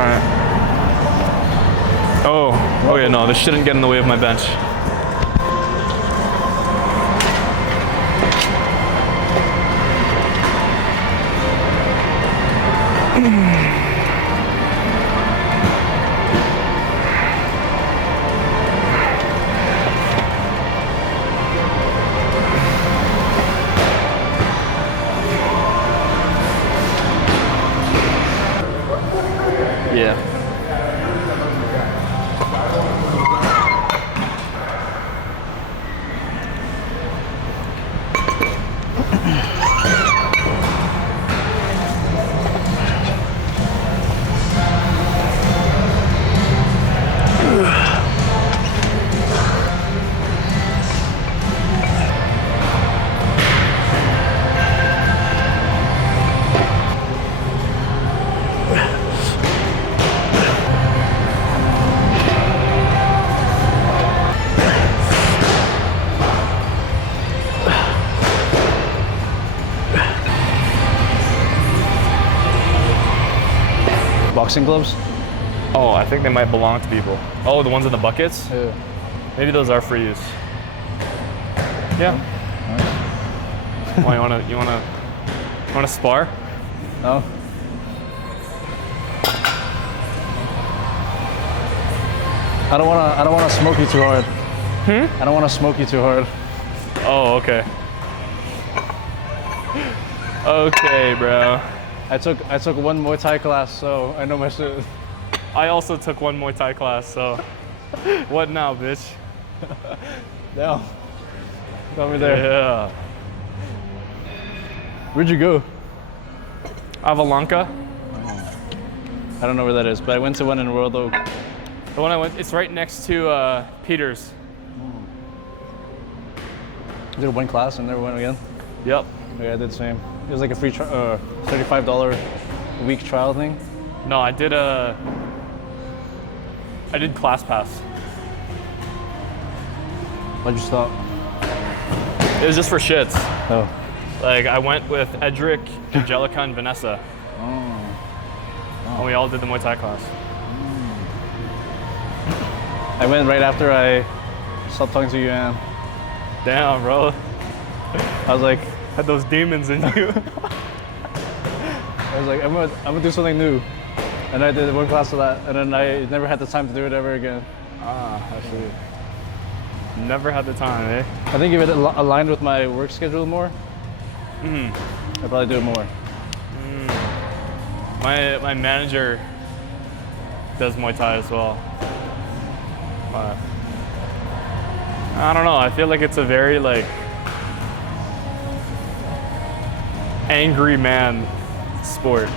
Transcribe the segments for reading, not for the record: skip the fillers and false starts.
Alright. Oh yeah, no, this shouldn't get in the way of my bench. Yeah. Boxing gloves? Oh, I think they might belong to people. Oh, the ones in the buckets? Yeah. Maybe those are for use. Yeah. Nice. Well, you wanna spar? No. I don't wanna smoke you too hard. I don't wanna smoke you too hard. Oh, okay. Okay, bro. I took one Muay Thai class, so I know my shit. I also took one Muay Thai class, so what now, bitch? No. Over there. Yeah. Where'd you go? Avalanca. I don't know where that is, but I went to one in Royal Oak. The one I went, it's right next to Peter's. I did one class and never went again. Yep. Yeah, I did the same. It was like a free $35 a week trial thing. No, I did class pass. Why'd you stop? It was just for shits. Oh. Like I went with Edric, Angelica, and Vanessa. And we all did the Muay Thai class. I went right after I stopped talking to you, and Damn, bro. I was like, Had those demons in you. I'm gonna do something new. And I did one class of that, and then I never had the time to do it ever again. I see. Never had the time, eh? I think if it aligned with my work schedule more, I'd probably do it more. My manager does Muay Thai as well. But I don't know, I feel like it's a very like angry man sport.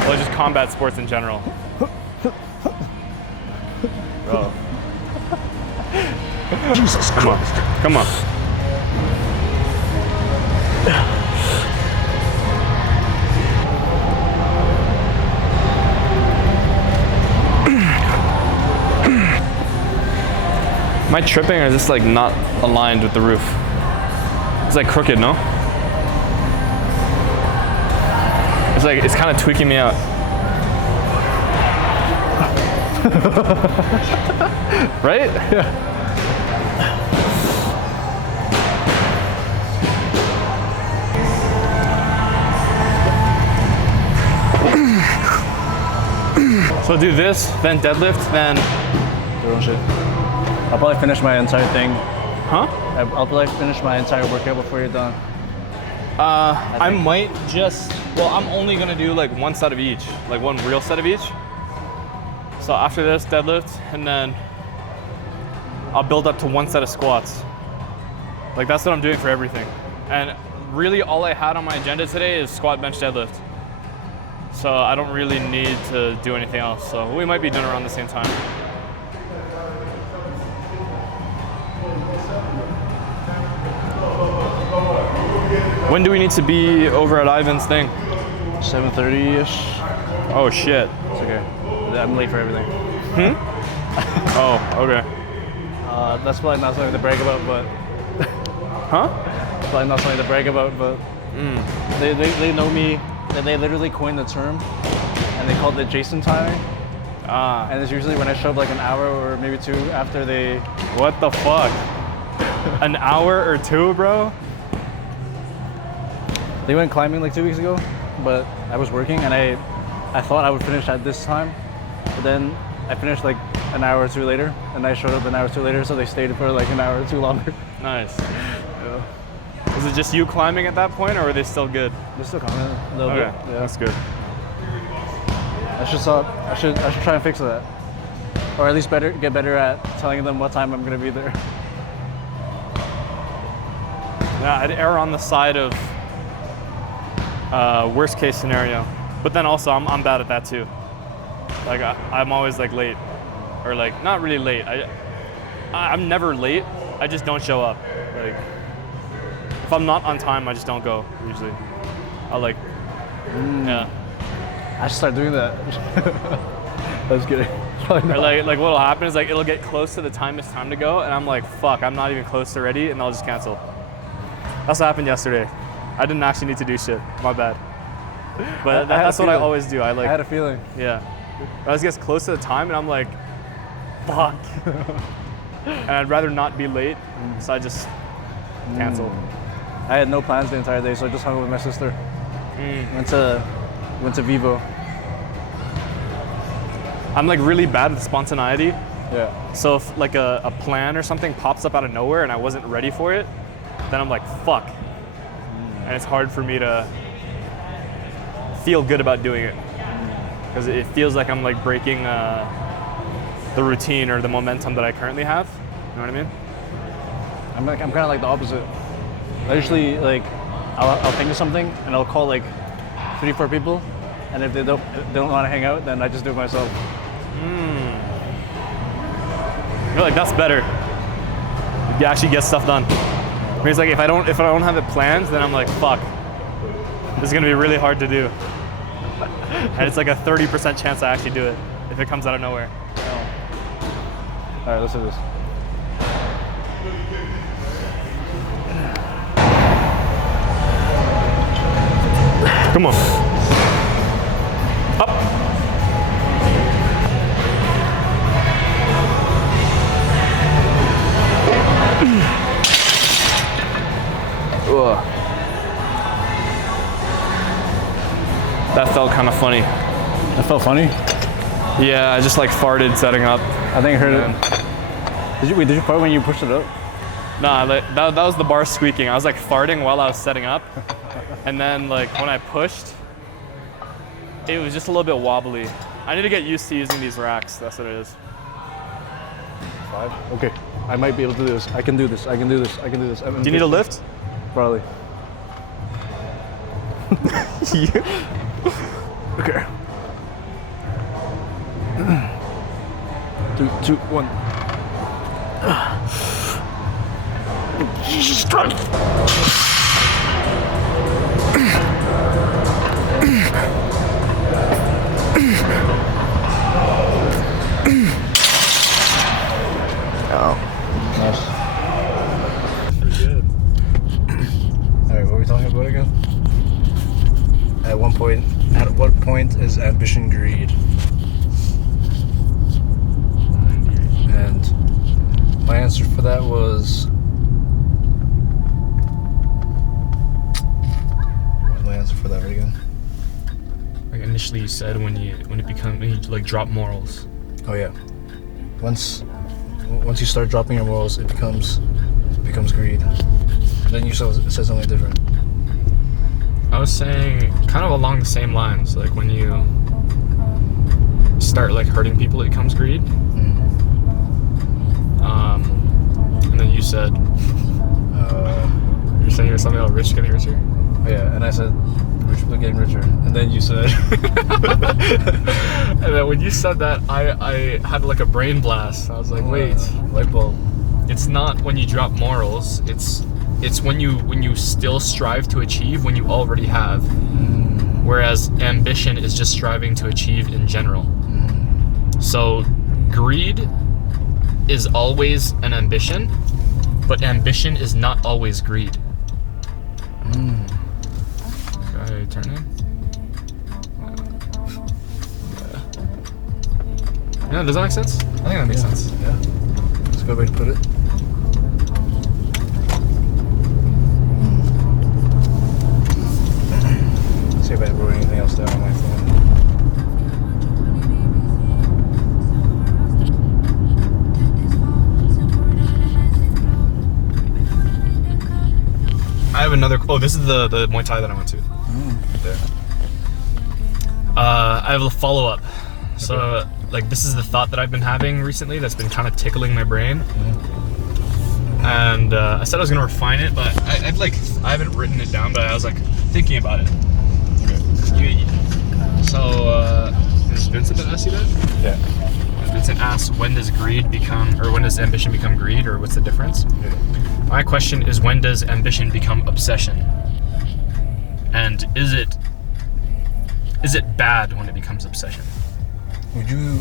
Well, just combat sports in general. Bro. Jesus Christ. Come on. Am I tripping or is this like not aligned with the roof? It's like crooked, no? It's like, it's kind of tweaking me out. Right? Yeah. So do this, then deadlift, then... Your own shit. I'll probably finish my entire thing. Huh? I'll probably finish my entire workout before you're done. I might just, well, I'm only gonna do like one set of each, like one real set of each. So after this, deadlift, and then I'll build up to one set of squats. Like that's what I'm doing for everything. And really all I had on my agenda today is squat, bench, deadlift. So I don't really need to do anything else. So we might be doing it around the same time. When do we need to be over at Ivan's thing? 7:30-ish. Oh shit. It's okay. I'm late for everything. Oh, okay. That's probably not something to brag about, but Huh? probably not something to brag about, but they know me. They literally coined the term, and they called it Jason timing. And it's usually when I show up like an hour or maybe 2 after they. What the fuck? An hour or 2, bro? They went climbing like 2 weeks ago, but I was working and I thought I would finish at this time, but then I finished like an hour or 2 later, and I showed up an hour or 2 later, so they stayed for like an hour or 2 longer. Nice. Was it just you climbing at that point, or were they still good? They're still climbing a little Okay, bit. Yeah. that's good. I should try and fix that, or at least get better at telling them what time I'm gonna be there. Yeah, I'd err on the side of worst case scenario, but then also I'm bad at that too. Like I'm always like late, or like not really late. I'm never late. I just don't show up. Like if I'm not on time, I just don't go usually. Yeah. I should start doing that. I was kidding. Or like what'll happen is like it'll get close to the time it's time to go, and I'm like, fuck, I'm not even close to ready, and I'll just cancel. That's what happened yesterday. I didn't actually need to do shit. My bad. But that's what I always do. I had a feeling. Yeah. I always get close to the time, and I'm like, fuck. And I'd rather not be late, so I just cancel. I had no plans the entire day, so I just hung out with my sister. Went to Vivo. I'm like really bad at spontaneity. Yeah. So if like a plan or something pops up out of nowhere and I wasn't ready for it, then I'm like, fuck. And it's hard for me to feel good about doing it. Because it feels like I'm like breaking the routine or the momentum that I currently have. You know what I mean? I'm kind of like the opposite. I usually like, I'll think of something and I'll call like 3-4 people, and if they don't want to hang out, then I just do it myself. I feel like that's better. You actually get stuff done. I mean, it's like if I don't have it planned, then I'm like, fuck. This is gonna be really hard to do. And it's like a 30% chance I actually do it if it comes out of nowhere. All right, let's do this. Come on. Up. That felt kind of funny. That felt funny? Yeah, I just like farted setting up. I think I heard it. Did you fart when you pushed it up? Nah, that was the bar squeaking. I was like farting while I was setting up. And then like when I pushed, it was just a little bit wobbly. I need to get used to using these racks. That's what it is. 5? Okay. I might be able to do this. I can do this. I can do this. I can do this. Do you need a lift? Probably. Okay. 3, 2, 1. Jesus Christ. Oh. Nice. Pretty good. Alright, what were we talking about again? At what point is ambition greed? And my answer for that was, what was my answer for that right again? Like initially you said when you like drop morals. Oh yeah. Once you start dropping your morals, it becomes greed. Then you said something different. I was saying kind of along the same lines, like when you start like hurting people, it becomes greed. And then you said, you're saying something about rich getting richer? Oh yeah, and I said, rich people getting richer. And then you said, and then when you said that, I had like a brain blast. I was like, wait, light bulb. It's not when you drop morals, it's when you still strive to achieve when you already have. Whereas ambition is just striving to achieve in general. So greed is always an ambition, but ambition is not always greed. Should I turn in? Yeah. Yeah, does that make sense? I think that makes sense. Yeah. That's a good way to put it. See if I wrote anything else down on my phone. I have another. Oh, this is the Muay Thai that I went to. There. I have a follow up. So, like, this is the thought that I've been having recently that's been kind of tickling my brain. And I said I was gonna refine it, but I haven't written it down, but I was like thinking about it. So, is Vincent that asked you that? Yeah. Vincent asked, when does ambition become greed, or what's the difference? Yeah. My question is, when does ambition become obsession? And is it bad when it becomes obsession? Would you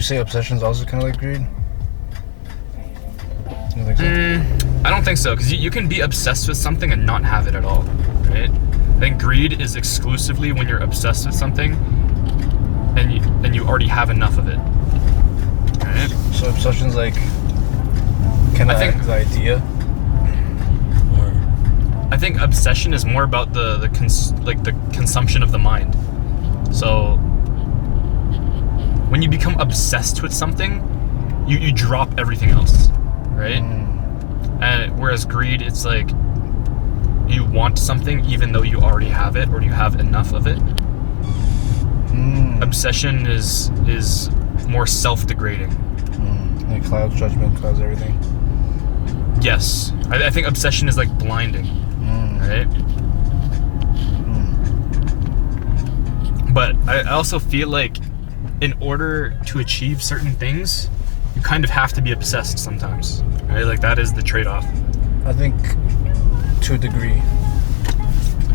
say obsession's also kind of like greed? You don't think so? I don't think so, because you can be obsessed with something and not have it at all, right? I think greed is exclusively when you're obsessed with something and you already have enough of it, right? So obsession's like kind of like the idea. I think obsession is more about the consumption of the mind. So when you become obsessed with something, you drop everything else, right? And whereas greed, it's like you want something even though you already have it, or you have enough of it. Obsession is more self-degrading. It clouds judgment, clouds everything. Yes, I think obsession is like blinding, right? But I also feel like in order to achieve certain things, you kind of have to be obsessed sometimes, right? Like, that is the trade-off. I think to a degree.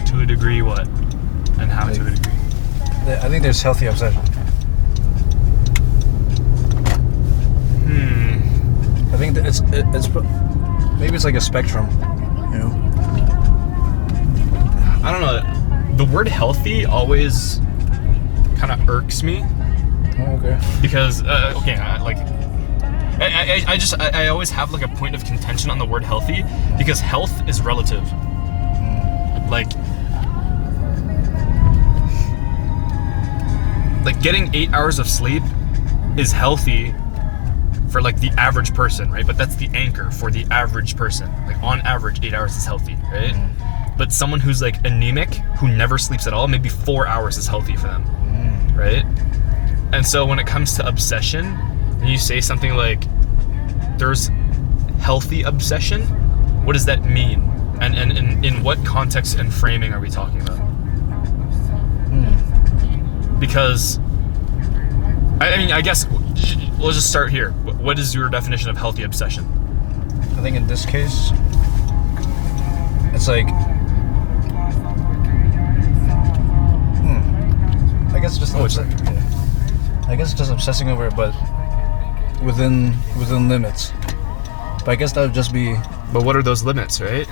To a degree, what? And how to a degree? I think there's healthy obsession. I think that it's maybe it's like a spectrum, you know? I don't know. The word healthy always kind of irks me. Oh, okay. Because, I always have like a point of contention on the word healthy, because health is relative. Like getting 8 hours of sleep is healthy for like the average person, right? But that's the anchor for the average person. Like, on average, 8 hours is healthy, right? But someone who's like anemic, who never sleeps at all, maybe 4 hours is healthy for them, right? And so when it comes to obsession, and you say something like, there's healthy obsession, what does that mean? And in what context and framing are we talking about? Because, I mean, I guess we'll just start here. What is your definition of healthy obsession? I think in this case, it's like, I guess just I guess just obsessing over it, but within limits. But I guess that would just be. But what are those limits, right?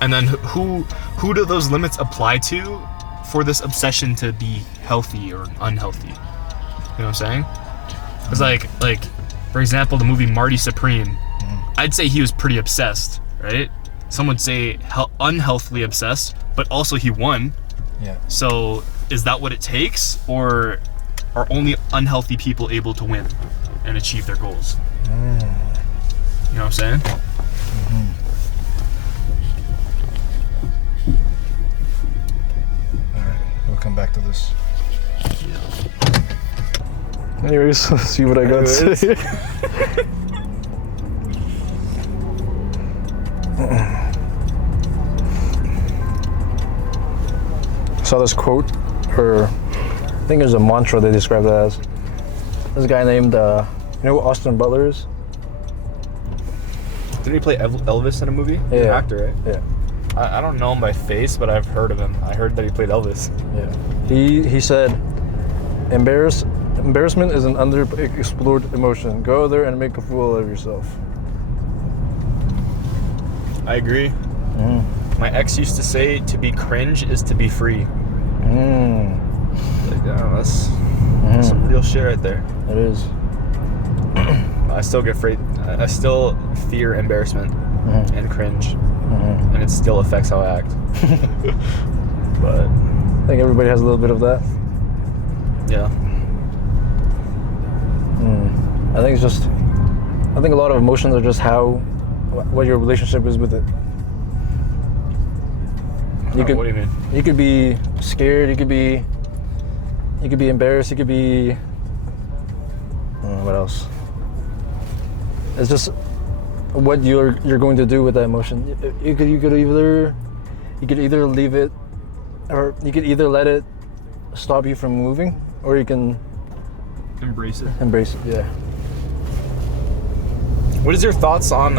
And then who do those limits apply to for this obsession to be healthy or unhealthy? You know what I'm saying? It's like for example, the movie Marty Supreme. I'd say he was pretty obsessed, right? Some would say unhealthily obsessed, but also he won. Yeah. So is that what it takes, or are only unhealthy people able to win and achieve their goals? You know what I'm saying? Alright, we'll come back to this. Anyways, see what I got to say. Saw this quote, or I think there's a mantra they describe that as. This guy named, you know who Austin Butler is? Didn't he play Elvis in a movie? He's an actor, right? Yeah. I don't know him by face, but I've heard of him. I heard that he played Elvis. Yeah. He said, embarrassment is an underexplored emotion. Go there and make a fool of yourself. I agree. My ex used to say, to be cringe is to be free. Like, Some real shit right there. It is. I still get afraid. I still fear embarrassment and cringe, and it still affects how I act. But I think everybody has a little bit of that. yeah. I think a lot of emotions are just what your relationship is with it. What do you mean? You could be scared. You could be embarrassed. You could be. What else? It's just what you're going to do with that emotion. You could either leave it, or you could either let it stop you from moving, or you can Embrace it. embrace it. Yeah. What is your thoughts on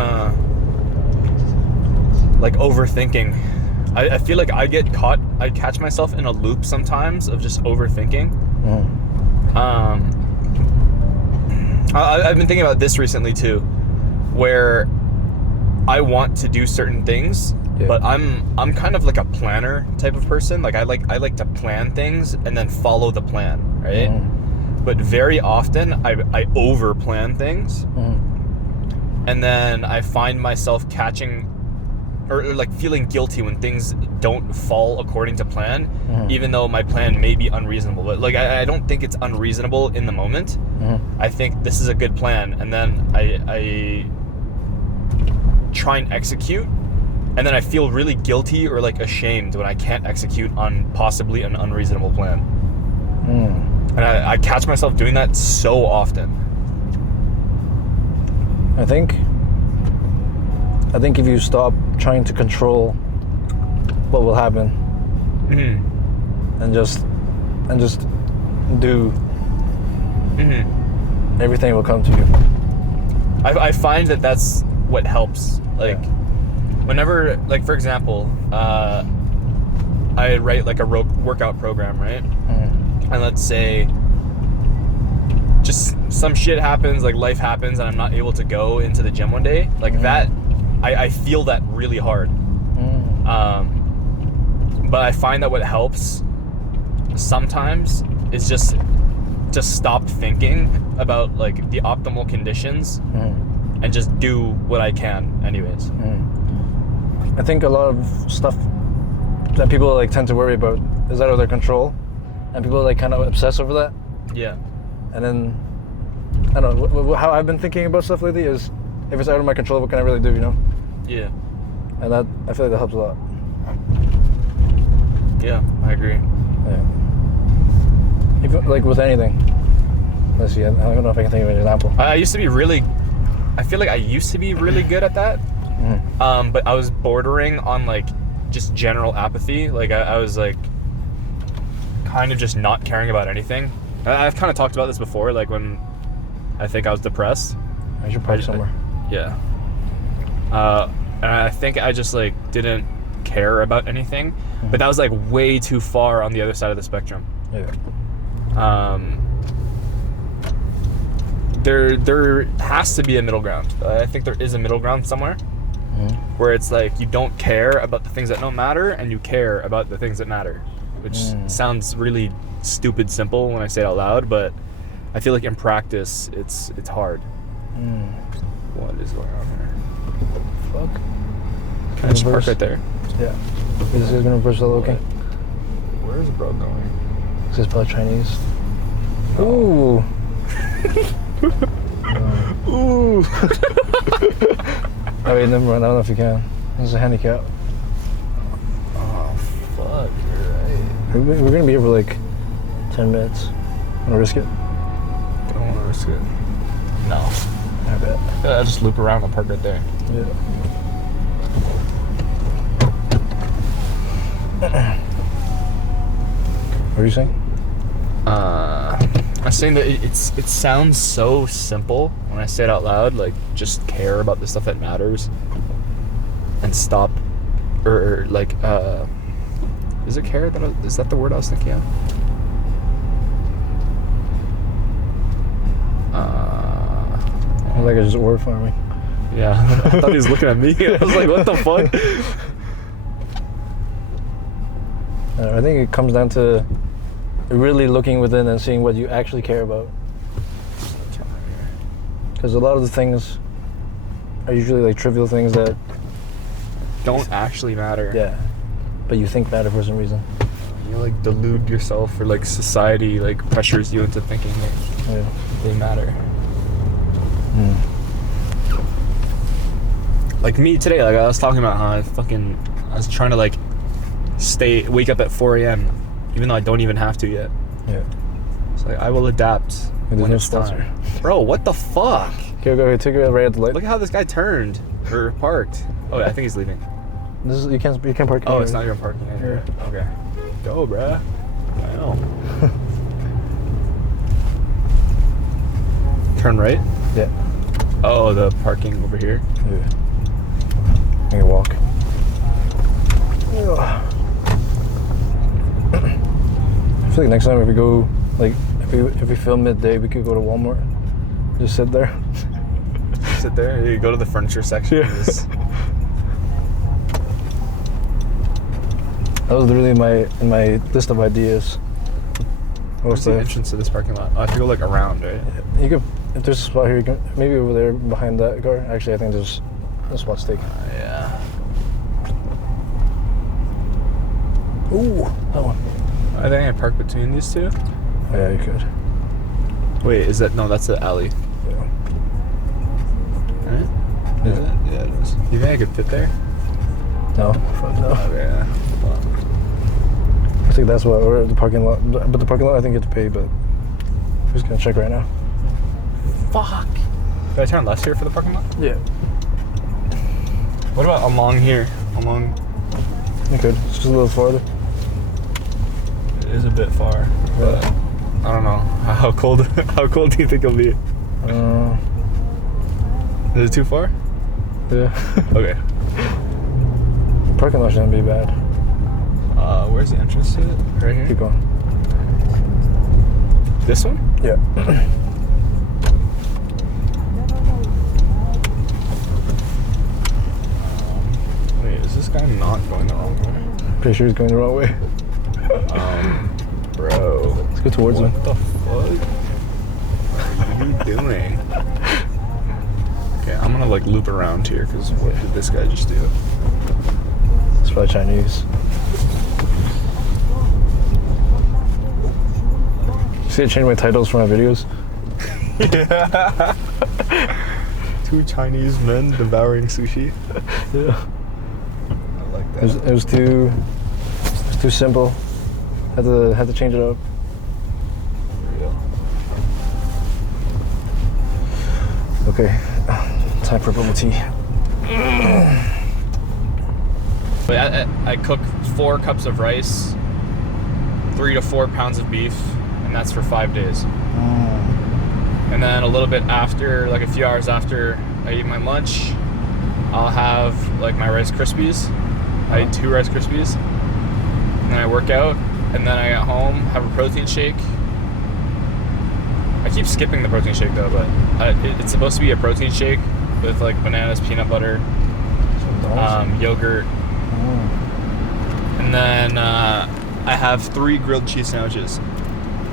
like overthinking? I feel like I catch myself in a loop sometimes of just overthinking. I've been thinking about this recently too, where I want to do certain things, but I'm kind of like a planner type of person. Like I like to plan things and then follow the plan, right? But very often I over plan things, and then I find myself catching or like feeling guilty when things don't fall according to plan, even though my plan may be unreasonable. But like I don't think it's unreasonable in the moment. I think this is a good plan, and then I try and execute, and then I feel really guilty or like ashamed when I can't execute on possibly an unreasonable plan. And I catch myself doing that so often. I think if you stop trying to control what will happen, and just do, everything will come to you. I find that that's what helps. Like, whenever, like for example, I write like a workout program, right? And let's say just some shit happens, like life happens, and I'm not able to go into the gym one day. Like that, I feel that really hard. But I find that what helps sometimes is just to stop thinking about like the optimal conditions and just do what I can anyways. I think a lot of stuff that people like tend to worry about is out of their control, and people like kind of obsess over that. Yeah. And then I don't know, how I've been thinking about stuff lately is, if it's out of my control, what can I really do, you know? Yeah. And that, I feel like that helps a lot. Yeah, I agree. Yeah. Even like with anything. Let's see, I don't know if I can think of an example. I feel like I used to be really good at that. But I was bordering on like just general apathy. Like I was like kind of just not caring about anything. I've kind of talked about this before, like when I think I was depressed. I should park somewhere. Yeah. And I think I just like didn't care about anything, but that was like way too far on the other side of the spectrum. Yeah. There has to be a middle ground. I think there is a middle ground somewhere, where it's like you don't care about the things that don't matter, and you care about the things that matter, which sounds really stupid simple when I say it out loud, but I feel like in practice it's hard. What is going on here? Fuck. Can I just park right there? Yeah. Is this gonna reverse the looking? Where's the bro going? This is probably Chinese. Ooh. Ooh. Oh wait, never mind. I don't know if you can. This is a handicap. Oh fuck, you're right. We're gonna be here for like 10 minutes. Wanna risk it? Don't want to risk it. No. I bet. I'll just loop around and park right there. Yeah. What were you saying? I'm saying that it sounds so simple when I say it out loud, like just care about the stuff that matters and stop, or like, is it care? Is that the word I was thinking of? I like I just word farming. Yeah, I thought he was looking at me. I was like, what the fuck? I think it comes down to really looking within and seeing what you actually care about. Because a lot of the things are usually like trivial things that don't actually matter. Yeah, but you think matter for some reason. You like delude yourself, or like society like pressures you into thinking like they matter. Like me today, like I was talking about how I was trying to like wake up at 4 a.m. even though I don't even have to yet. Yeah. It's like I will adapt when it's time. Bro, what the fuck? Okay, go ahead, take it right at the light. Look at how this guy turned or parked. Oh, I think he's leaving. You can't park. Oh, it's not even parking area. Yeah. Okay. Go, bruh. Wow. Turn right? Yeah. Oh, the parking over here? Yeah. I can walk. I feel like next time if we go, like, if we film midday, we could go to Walmart. Just sit there. Sit there? You go to the furniture section. Yeah. That was literally in my list of ideas. What's the entrance to this parking lot? Oh, I have to go like around, right? Yeah. You could, if there's a spot here, you can, maybe over there behind that car. Actually, I think there's a spot's taken. Yeah. Ooh, that one. I think I park between these two. Oh, yeah, you could. Wait, is that, no, that's the alley. Yeah. Right? Is it? Yeah, it is. You think I could fit there? No, fuck no. Okay, yeah. I think that's what, or the parking lot. But the parking lot, I think you have to pay, but I'm just gonna check right now. Fuck. Did I turn left here for the parking lot? Yeah. What about along here? Along. You could. It's just a little farther. It is a bit far, but I don't know. How cold? How cold do you think it'll be? Is it too far? Yeah. Okay. The parking lot shouldn't be bad. Where's the entrance to it? Right here? Keep going. This one? Yeah. Wait, is this guy not going the wrong way? Pretty sure he's going the wrong way. Bro. Let's go towards him. What the fuck are you doing? Okay, I'm gonna like loop around here because what did this guy just do? It's probably Chinese. See, I changed my titles for my videos. Yeah. Two Chinese men devouring sushi. Yeah. I like that. It was too simple. Had to change it up. Real. Okay, time for bubble tea. I cook 4 cups of rice, 3 to 4 pounds of beef, and that's for 5 days. And then a little bit after, like a few hours after I eat my lunch, I'll have like my Rice Krispies. I eat 2 Rice Krispies. And then I work out, and then I get home, have a protein shake. I keep skipping the protein shake though, but it's supposed to be a protein shake with like bananas, peanut butter, yogurt. And then I have 3 grilled cheese sandwiches.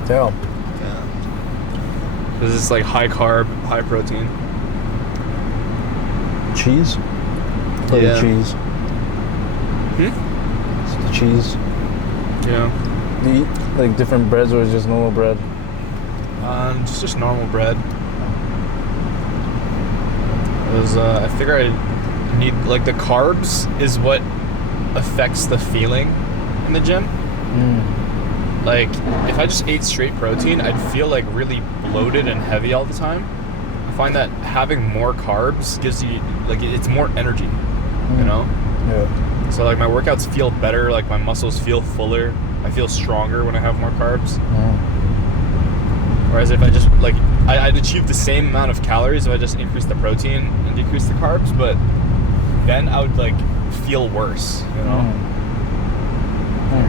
Damn. Yeah. This is like high carb, high protein. Cheese? Yeah. Cheese. It's the cheese. Yeah. Do you eat like different breads or is it just normal bread? Just normal bread. I figure I need, like, the carbs is what affects the feeling in the gym. Like, if I just ate straight protein, I'd feel like really bloated and heavy all the time. I find that having more carbs gives you, like, it's more energy, you know? Yeah. So, like, my workouts feel better, like, my muscles feel fuller. I feel stronger when I have more carbs. Whereas if I just, like, I'd achieve the same amount of calories if I just increased the protein and decreased the carbs, but then I would, like, feel worse, you know?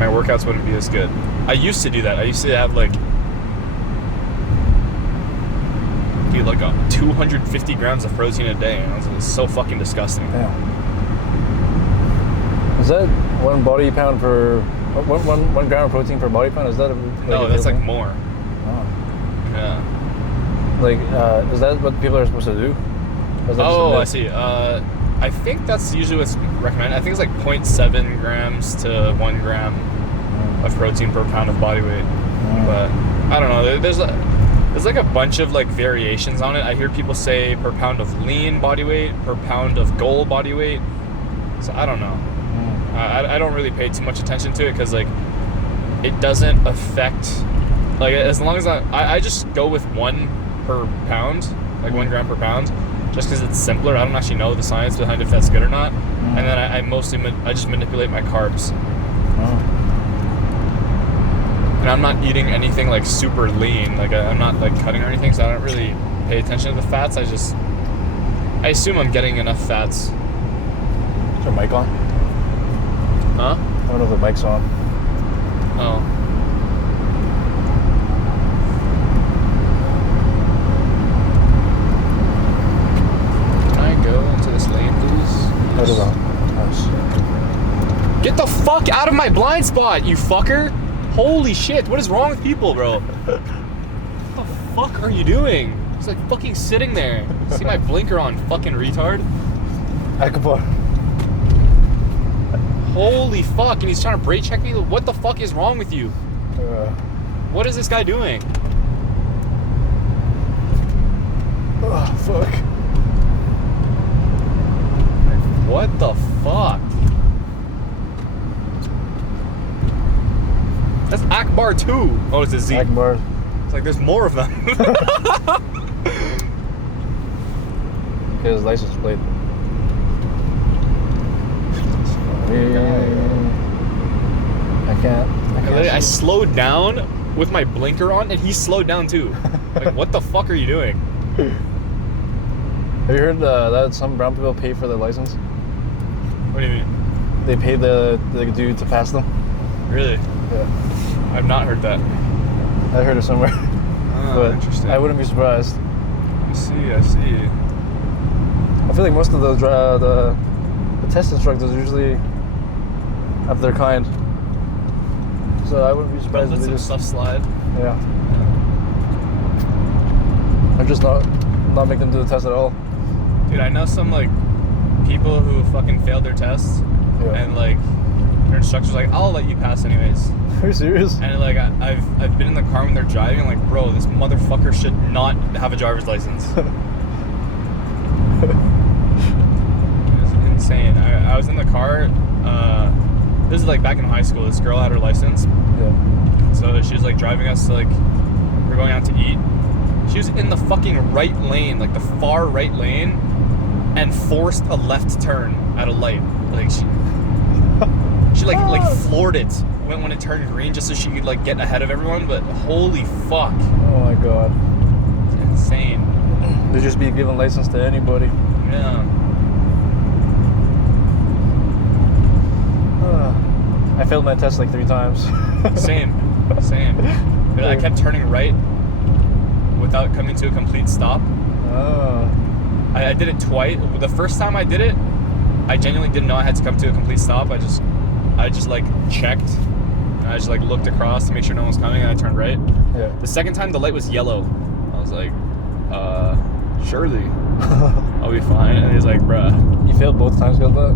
My workouts wouldn't be as good. I used to do that. I used to have, like, dude, like 250 grams of protein a day. And it was so fucking disgusting. Damn. Is that 1 body pound per... one gram of protein per body pound? Is that No, a that's field like thing? more. Oh. Yeah. Like, is that what people are supposed to do? Or is that just a Oh, I myth? see. I think that's usually what's recommended. I think it's like 0.7 grams to 1 gram of protein per pound of body weight. But I don't know. There's like a bunch of like variations on it. I hear people say per pound of lean body weight, per pound of goal body weight. So I don't know. I don't really pay too much attention to it because like it doesn't affect, like, as long as I just go with 1 per pound, like 1 gram per pound, just because it's simpler. I don't actually know the science behind if that's good or not. And then I mostly I just manipulate my carbs. And I'm not eating anything like super lean. Like I'm not like cutting or anything, so I don't really pay attention to the fats. I assume I'm getting enough fats. Is your mic on? Huh? I don't know if the mic's on. Oh. Can I go into this lane, please? No, it is on. Nice. Get the fuck out of my blind spot, you fucker! Holy shit, what is wrong with people, bro? What the fuck are you doing? He's like fucking sitting there. See my blinker on, fucking retard? Akbar. Holy fuck, and he's trying to brake check me? What the fuck is wrong with you? What is this guy doing? Oh, fuck. What the fuck? That's Akbar 2. Oh, it's a Z. Akbar. It's like there's more of them. His license plate. I can't I see. slowed down with my blinker on, and he slowed down too. Like, what the fuck are you doing? Have you heard that some brown people pay for their license? What do you mean? They pay the dude to pass them. Really? Yeah. I've not heard that. I heard it somewhere. Oh, But interesting. I wouldn't be surprised. I see. I feel like most of those the test instructors usually have their kind. So I wouldn't be surprised Let if they some just stuff slide. yeah. Or just not make them do the test at all. Dude, I know some like people who fucking failed their tests, Yeah. and like their instructor's like, "I'll let you pass anyways." Are you serious? And like I've been in the car when they're driving, like, bro, this motherfucker should not have a driver's license. It's insane. I was in the car. This is like back in high school. This girl had her license, Yeah. so she was like driving us to, like, we're going out to eat. She was in the fucking right lane, like the far right lane, and forced a left turn at a light. Like she like floored it when it turned green, just so she could like get ahead of everyone. But holy fuck, Oh my god. it's insane. They just be giving license to anybody. Yeah. I failed my test like 3 times. Same. But I kept turning right without coming to a complete stop. Oh. I did it twice. The first time I did it, I genuinely didn't know I had to come to a complete stop. I just like checked. And I just like looked across to make sure no one was coming, and I turned right. Yeah. The second time the light was yellow. I was like, surely I'll be fine. And he was like, bruh. You failed both times, got that?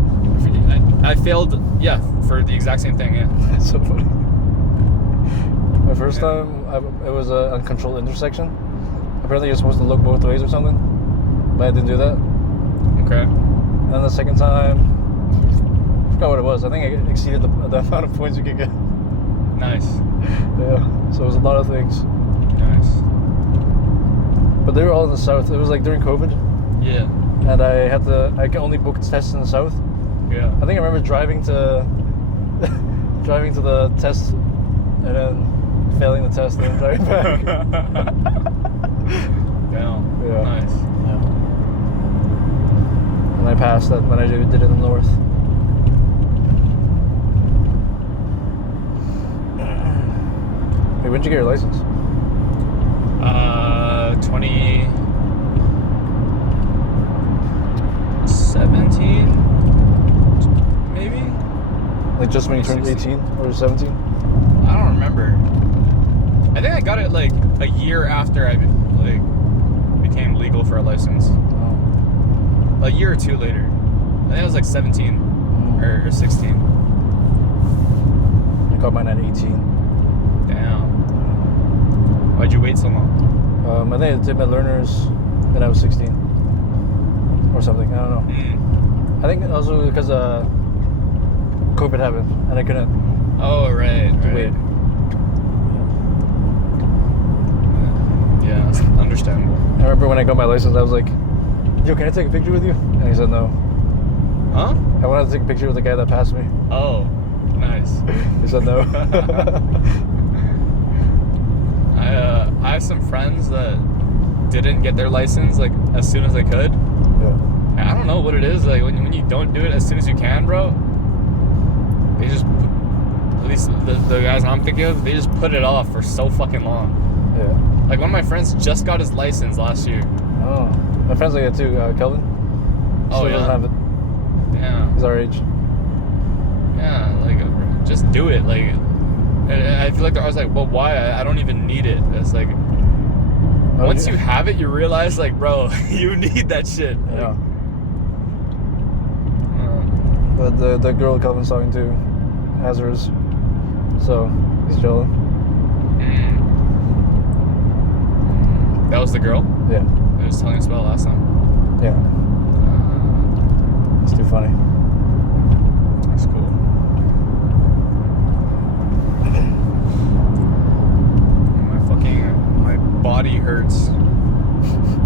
I failed, yeah, for the exact same thing, yeah. That's so funny. My first Yeah. time, it was an uncontrolled intersection. Apparently you're supposed to look both ways or something, but I didn't do that. Okay. And then the second time, I forgot what it was. I think I exceeded the amount of points you could get. Nice. Yeah, so it was a lot of things. Nice. But they were all in the south. It was like during COVID, Yeah. and I could only book tests in the south. Yeah. I think I remember driving to the test and then failing the test and then driving back. Damn. Yeah. Nice. And I passed that when I did it in the north. Wait, when did you get your license? 2017, maybe. Like just when you turned 2016. 18 or 17? I don't remember. I think I got it like a year after I like became legal for a license. Oh. A year or two later. I think I was like 17 or 16. I got mine at 18. Damn. Why'd you wait so long? I think I did my learners when I was 16 or something. I don't know. I think also because COVID happened and I couldn't. Oh, right. Wait. Yeah, that's understandable. I remember when I got my license, I was like, "Yo, can I take a picture with you?" And he said no. Huh? I wanted to take a picture with the guy that passed me. Oh, nice. He said no. I have some friends that didn't get their license like as soon as they could. Yeah. I don't know what it is, like when you don't do it as soon as you can, bro, they just, at least the guys I'm thinking of, they just put it off for so fucking long. Yeah. Like one of my friends just got his license last year. Oh. My friend's like that too, Kelvin. Oh, Still yeah? doesn't have it. Yeah. He's our age. Yeah, like just do it. Like I feel like they're always like, well, why? I don't even need it. It's like, once you have it, you realize like, bro, you need that shit. Yeah. Like, But the girl Kelvin's talking to has hers. So he's chilling. that was the girl Yeah. I was telling us about last time. Yeah. It's too funny. That's cool. My body hurts.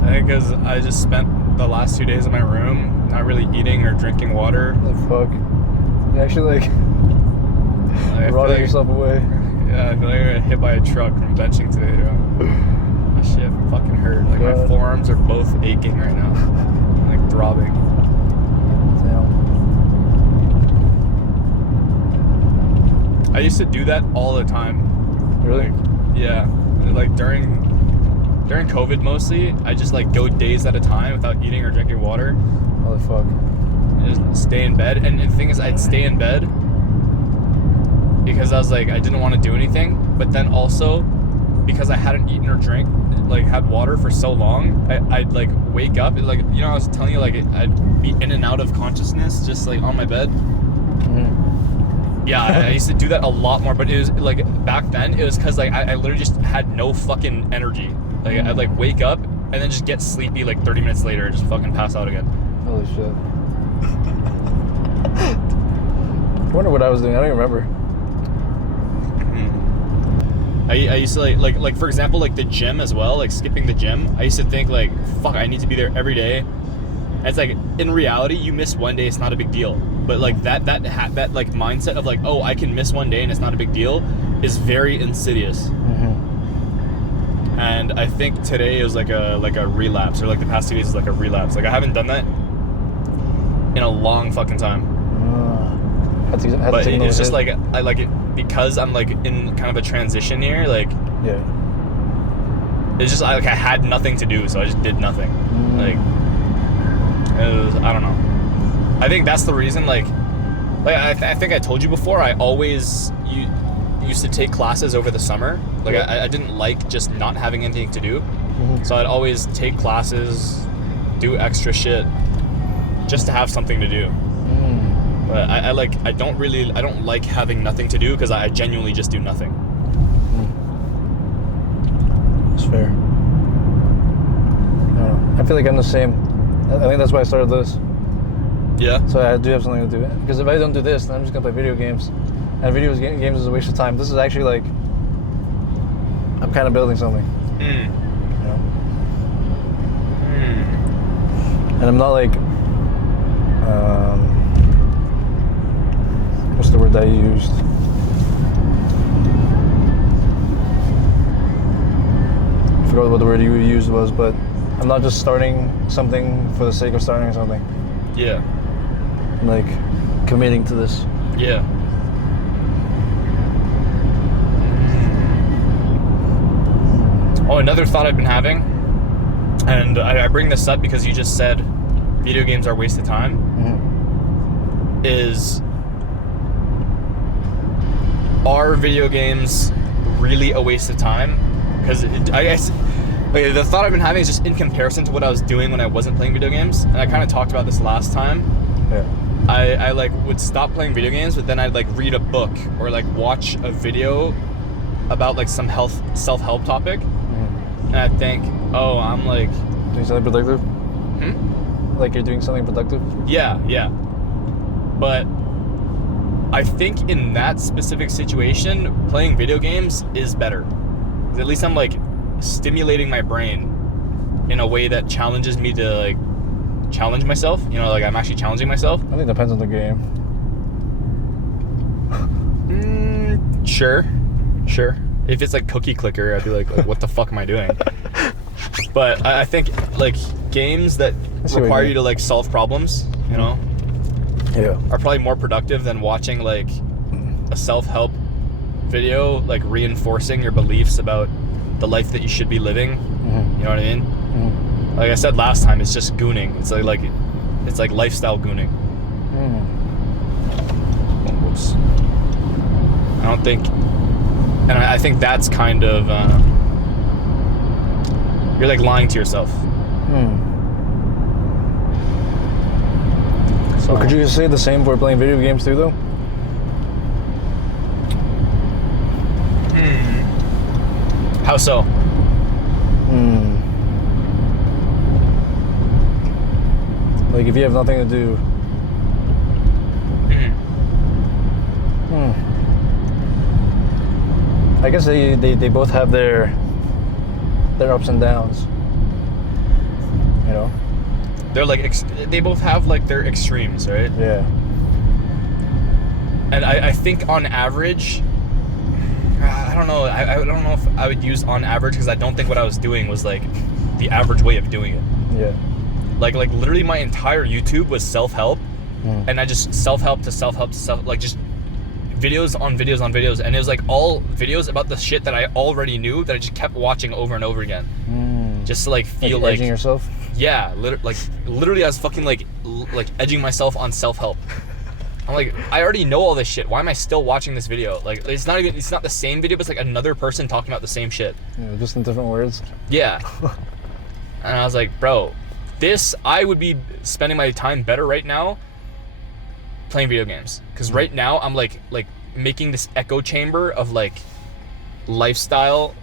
I think because I just spent the last 2 days in my room not really eating or drinking water. The fuck? You actually like I feel rotting like- yourself away. Yeah, I feel like I got hit by a truck from benching today, bro. That shit fucking hurt. Like my God. forearms are both aching right now. Like throbbing. Damn. I used to do that all the time. Really? Yeah. Like during COVID mostly, I just like go days at a time without eating or drinking water. Holy fuck. Just stay in bed. And the thing is, I'd stay in bed because I was like, I didn't want to do anything. But then also, because I hadn't eaten or had water for so long, I'd like wake up. Like, you know, I was telling you, like, I'd be in and out of consciousness just like on my bed. Yeah, I used to do that a lot more. But it was like back then, it was because like I literally just had no fucking energy. Like I'd like wake up and then just get sleepy like 30 minutes later and just fucking pass out again. Holy shit. I wonder what I was doing. I don't even remember. I used to like for example, like the gym as well, like skipping the gym. I used to think like, fuck, I need to be there every day. And it's like, in reality, you miss one day, it's not a big deal. But like that like mindset of like, oh, I can miss one day and it's not a big deal is very insidious. And I think today is like a relapse, or like the past 2 days is like a relapse. Like I haven't done that in a long fucking time. Had to But take it's just hit. like I like it because I'm like in kind of a transition year. Like Yeah. it's just I had nothing to do, so I just did nothing. Like it was, I don't know. I think that's the reason. Like I think I told you before. I always used to take classes over the summer. Like I didn't like just not having anything to do, so I'd always take classes, do extra shit, just to have something to do. But I don't like having nothing to do because I genuinely just do nothing. It's fair. I don't know. I feel like I'm the same. I think that's why I started this. Yeah. So I do have something to do. Because if I don't do this, then I'm just gonna play video games. And games is a waste of time. This is actually like, I'm kind of building something. You know? And I'm not like, what's the word that you used? I forgot what the word you used was, but I'm not just starting something for the sake of starting something. Yeah. I'm like committing to this. Yeah. Oh, another thought I've been having, and I bring this up because you just said video games are a waste of time, is, are video games really a waste of time, because I guess the thought I've been having is just in comparison to what I was doing when I wasn't playing video games, and I kind of talked about this last time. Yeah. I like would stop playing video games, but then I'd like read a book or like watch a video about like some self-help topic, and I think, oh, I'm like doing something productive. Like you're doing something productive. Yeah. But I think in that specific situation, playing video games is better. At least I'm like stimulating my brain in a way that challenges me to like challenge myself. You know, like I'm actually challenging myself. I think it depends on the game. Sure. If it's like Cookie Clicker, I'd be like what the fuck am I doing? But I think like games that require you to like solve problems, you know, are probably more productive than watching like a self-help video, like reinforcing your beliefs about the life that you should be living. You know what I mean? Like I said last time, it's just gooning. It's like lifestyle gooning. Whoops. I don't think, and I think that's kind of you're like lying to yourself. So Well, could you say the same for playing video games too, though? How so? Like if you have nothing to do. I guess they both have their ups and downs. You know? They're like they both have like their extremes, right? Yeah. And I think on average, I don't know. I don't know if I would use on average, because I don't think what I was doing was like the average way of doing it. Yeah. Like literally my entire YouTube was self-help, and I just self-help, like just videos on videos on videos, and it was like all videos about the shit that I already knew that I just kept watching over and over again, just to like feel like edging yourself. Yeah, literally I was fucking like edging myself on self-help. I'm like, I already know all this shit. Why am I still watching this video? Like, it's not the same video, but it's like another person talking about the same shit. Yeah, just in different words. Yeah. And I was like, bro, I would be spending my time better right now playing video games. Because right now I'm like making this echo chamber of like lifestyle,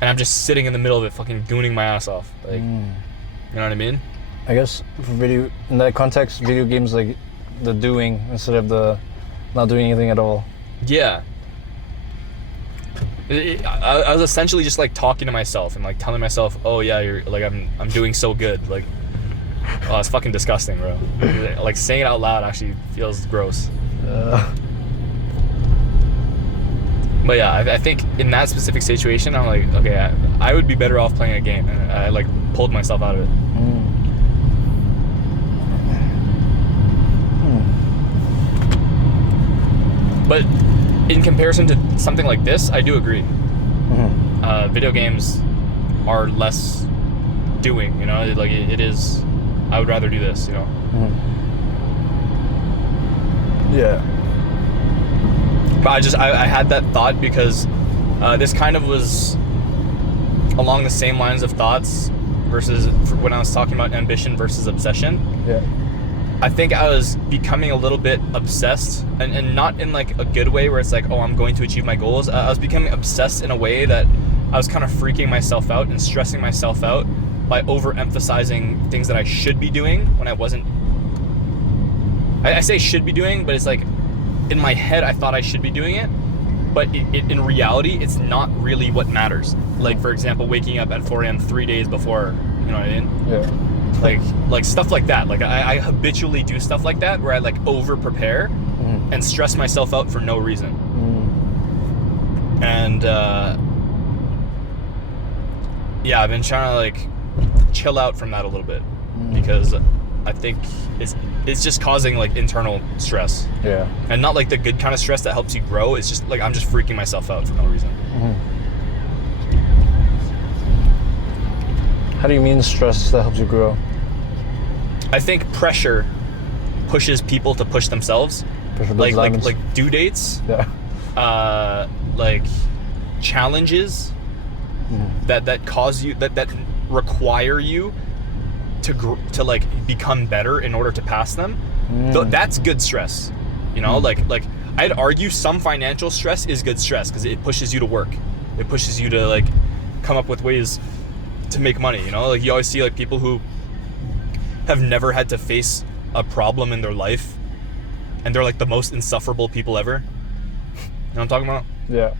and I'm just sitting in the middle of it fucking gooning my ass off. Like, you know what I mean? I guess in that context, video games like the doing instead of the not doing anything at all. Yeah. I was essentially just like talking to myself and like telling myself, oh yeah, you're like I'm doing so good. Like, oh, it's fucking disgusting, bro. Like saying it out loud actually feels gross. But yeah, I think in that specific situation, I'm like, okay, I would be better off playing a game, and I like pulled myself out of it. But in comparison to something like this, I do agree. Video games are less doing, you know, like it is. I would rather do this, you know. Yeah. But I had that thought because this kind of was along the same lines of thoughts versus when I was talking about ambition versus obsession. Yeah. I think I was becoming a little bit obsessed, and not in like a good way where it's like, oh, I'm going to achieve my goals. I was becoming obsessed in a way that I was kind of freaking myself out and stressing myself out by overemphasizing things that I should be doing when I wasn't. I say should be doing, but it's like in my head I thought I should be doing it, but in reality it's not really what matters. Like, for example, waking up at 4 a.m. 3 days before, you know what I mean? Yeah. Like stuff like that. Like I habitually do stuff like that where I like over prepare and stress myself out for no reason. And yeah, I've been trying to like chill out from that a little bit because I think it's just causing like internal stress. Yeah. And not like the good kind of stress that helps you grow. It's just like I'm just freaking myself out for no reason. How do you mean stress that helps you grow? I think pressure pushes people to push themselves. Pressure Like builds diamonds. due dates. Yeah. like challenges that cause you that require you to like become better in order to pass them, that's good stress. You know, like I'd argue some financial stress is good stress because it pushes you to work. It pushes you to like come up with ways to make money. You know, like you always see like people who have never had to face a problem in their life, and they're like the most insufferable people ever. You know what I'm talking about? Yeah.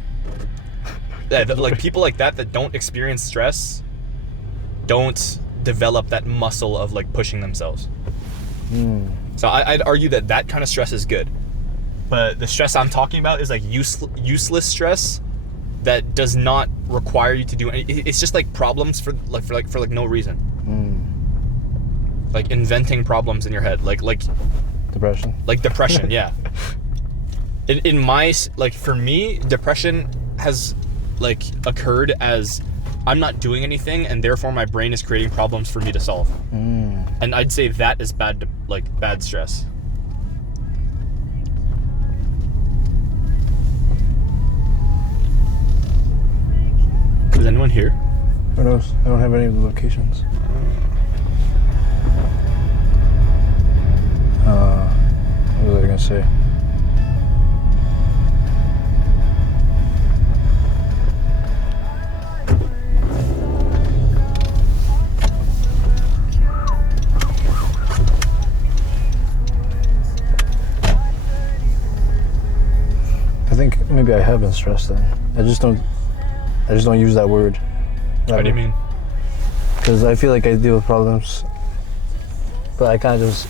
Yeah, like people like that don't experience stress, don't develop that muscle of like pushing themselves. So I'd argue that kind of stress is good. But the stress I'm talking about is like useless stress that does not require you to do any. It's just like problems for no reason. Like inventing problems in your head, like Depression. Like depression, yeah. In my, like for me, depression has like occurred as I'm not doing anything, and therefore my brain is creating problems for me to solve. And I'd say that is bad stress. Is anyone here? Who knows? I don't have any locations. What was I gonna say? I think maybe I have been stressed then. I just don't use that word. What do you mean? Because I feel like I deal with problems, but I kind of just...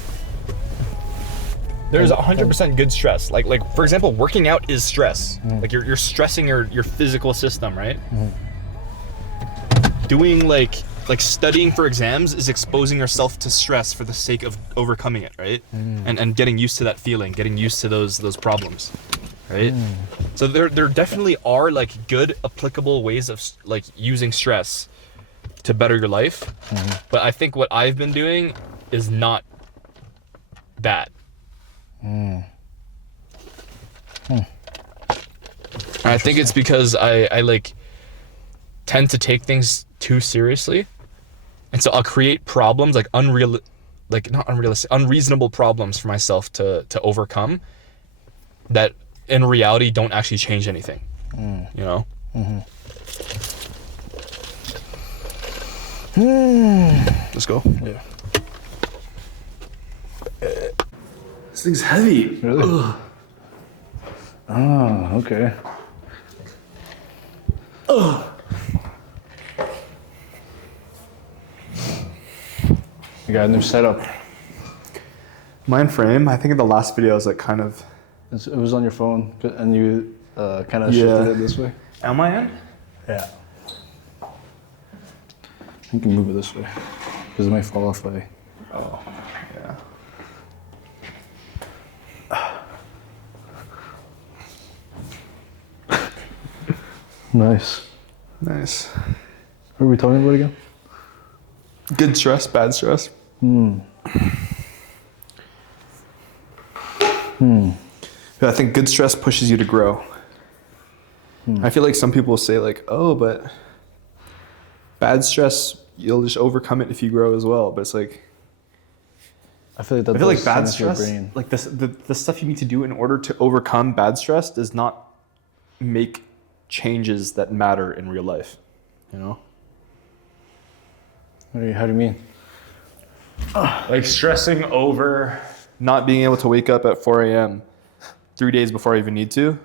There's 100% good stress. Like for example, working out is stress. Like you're stressing your physical system, right? Doing like studying for exams is exposing yourself to stress for the sake of overcoming it, right? And getting used to that feeling, getting used to those problems, right? So there definitely are like good applicable ways of like using stress to better your life. But I think what I've been doing is not that. I think it's because I like tend to take things too seriously, and so I'll create problems like unreasonable problems for myself to overcome that in reality don't actually change anything. You know? Let's go. Yeah. This thing's heavy. Really? Ugh. Oh, okay. You got a new setup. Mind frame. I think in the last video I was like kind of. It was on your phone, and you kind of shifted it this way. Am I in? Yeah. You can move it this way, because it might fall off by. Oh, yeah. Nice. Nice. What are we talking about again? Good stress, bad stress. I think good stress pushes you to grow. I feel like some people say like, oh, but bad stress, you'll just overcome it if you grow as well. But it's like, I feel like bad stress, like the stuff you need to do in order to overcome bad stress does not make changes that matter in real life, you know? How do you mean? Like stressing over not being able to wake up at 4 a.m. 3 days before I even need to.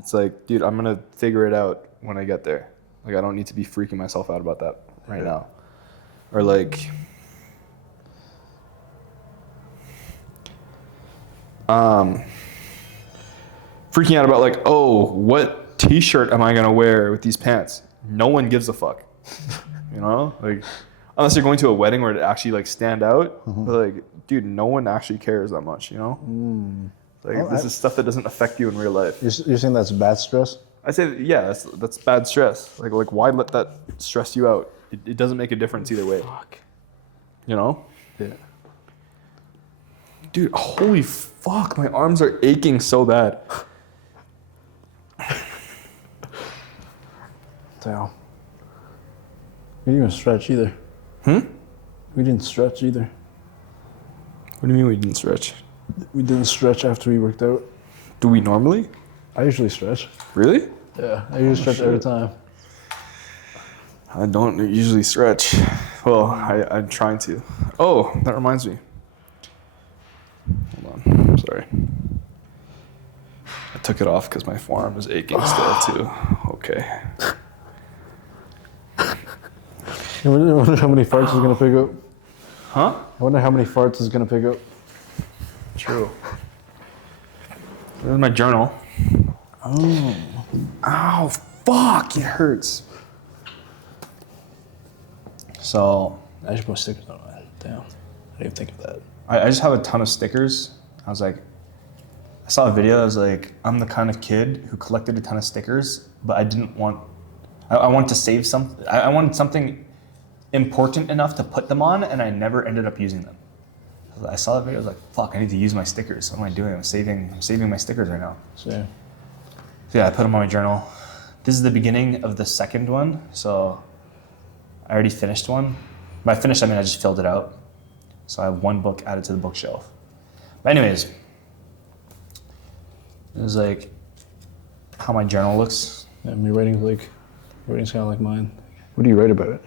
It's like, dude, I'm gonna figure it out when I get there. Like, I don't need to be freaking myself out about that right now. Or like, freaking out about like, oh, what t-shirt am I gonna wear with these pants? No one gives a fuck. You know, like unless you're going to a wedding where it actually like stand out. But like, dude, no one actually cares that much. You know, like this is stuff that doesn't affect you in real life. You're saying that's bad stress? I say, yeah, that's bad stress. Like why let that stress you out? It doesn't make a difference either way. Fuck. You know? Yeah. Dude, holy fuck, my arms are aching so bad. Damn. We didn't even stretch either. We didn't stretch either. What do you mean we didn't stretch? We didn't stretch after we worked out. Do we normally? I usually stretch. Really? Yeah, I usually stretch every time. I don't usually stretch. Well, I'm trying to. Oh, that reminds me. Hold on. Sorry. I took it off because my forearm is aching still too. Okay. I wonder how many farts is gonna pick up. Huh? I wonder how many farts is gonna pick up. True. There's my journal. Oh. Ow, fuck, it hurts. So, I should put stickers on mine. Damn. I didn't even think of that. I just have a ton of stickers. I was like, I saw a video, I was like, I'm the kind of kid who collected a ton of stickers, but I didn't want, I wanted to save some, I wanted something important enough to put them on, and I never ended up using them. I saw that video, I was like, fuck, I need to use my stickers. What am I doing? I'm saving my stickers right now. So, So yeah, I put them on my journal. This is the beginning of the second one, so I already finished one. By finished, I mean I just filled it out. So I have one book added to the bookshelf. But anyways, it was like how my journal looks. yeah, my writing's kind of like mine. What do you write about it?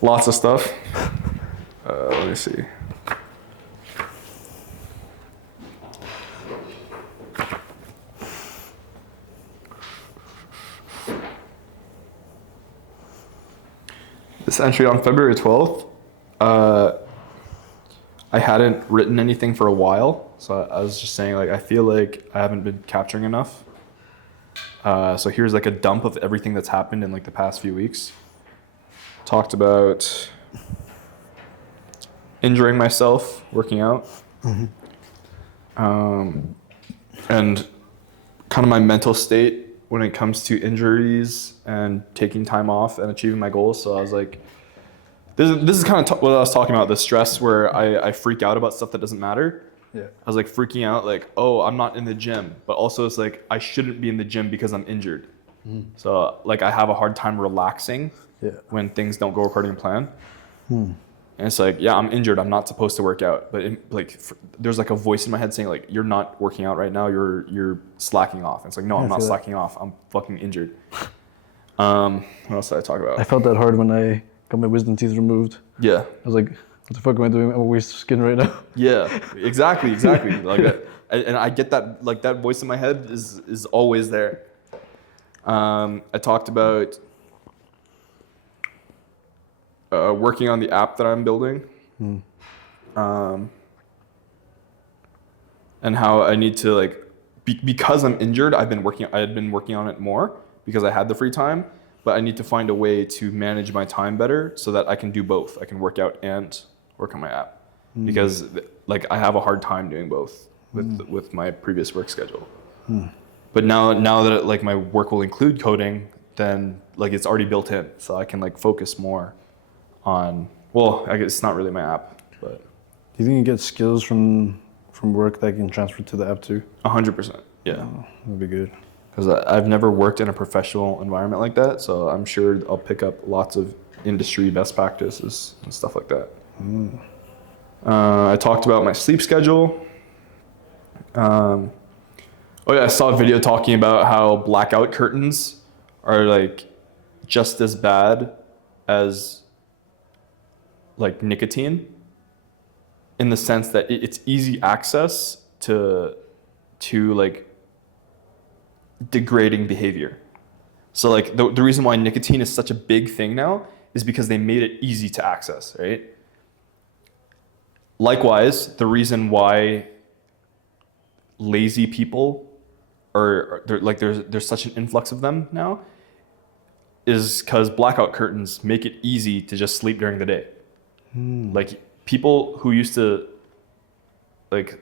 Lots of stuff. Let me see. This entry on February 12th, I hadn't written anything for a while, so I was just saying, like, I feel like I haven't been capturing enough. So here's like a dump of everything that's happened in like the past few weeks. Talked about injuring myself, working out, and kind of my mental state when it comes to injuries and taking time off and achieving my goals. So I was like, this is kind of what I was talking about, the stress where I freak out about stuff that doesn't matter. Yeah. I was like freaking out, like, oh, I'm not in the gym, but also it's like I shouldn't be in the gym because I'm injured. So like I have a hard time relaxing when things don't go according to plan. And it's like, yeah, I'm injured. I'm not supposed to work out, but there's like a voice in my head saying like, you're not working out right now. You're slacking off. And it's like, no, I'm not slacking off. I'm fucking injured. What else did I talk about? I felt that hard when I got my wisdom teeth removed. Yeah. I was like, what the fuck am I doing? I'm a waste of skin right now. Yeah, exactly. Like, and I get that, like that voice in my head is always there. I talked about working on the app that I'm building, and how I need to like, because I'm injured, I had been working on it more because I had the free time, but I need to find a way to manage my time better so that I can do both. I can work out and work on my app, because like I have a hard time doing both with my previous work schedule. But now that like my work will include coding, then like it's already built in, so I can like focus more on, well, I guess it's not really my app, but. Do you think you get skills from work that can transfer to the app too? 100%, yeah. Oh, that'd be good. Because I've never worked in a professional environment like that, so I'm sure I'll pick up lots of industry best practices and stuff like that. I talked about my sleep schedule. Oh yeah, I saw a video talking about how blackout curtains are like just as bad as like nicotine, in the sense that it's easy access to like degrading behavior. So like the reason why nicotine is such a big thing now is because they made it easy to access, right? Likewise, the reason why lazy people there's such an influx of them now is because blackout curtains make it easy to just sleep during the day. Like people who used to like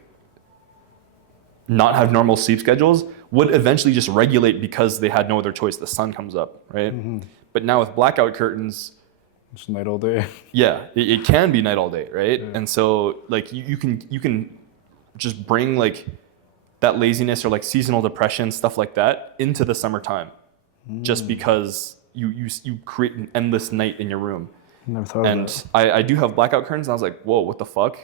not have normal sleep schedules would eventually just regulate because they had no other choice. The sun comes up, right? But now with blackout curtains, it's night all day. Yeah, it can be night all day, right? Yeah. And so like you can just bring like that laziness or like seasonal depression, stuff like that, into the summertime, just because you create an endless night in your room. Never thought of that. And I do have blackout curtains, and I was like, whoa, what the fuck?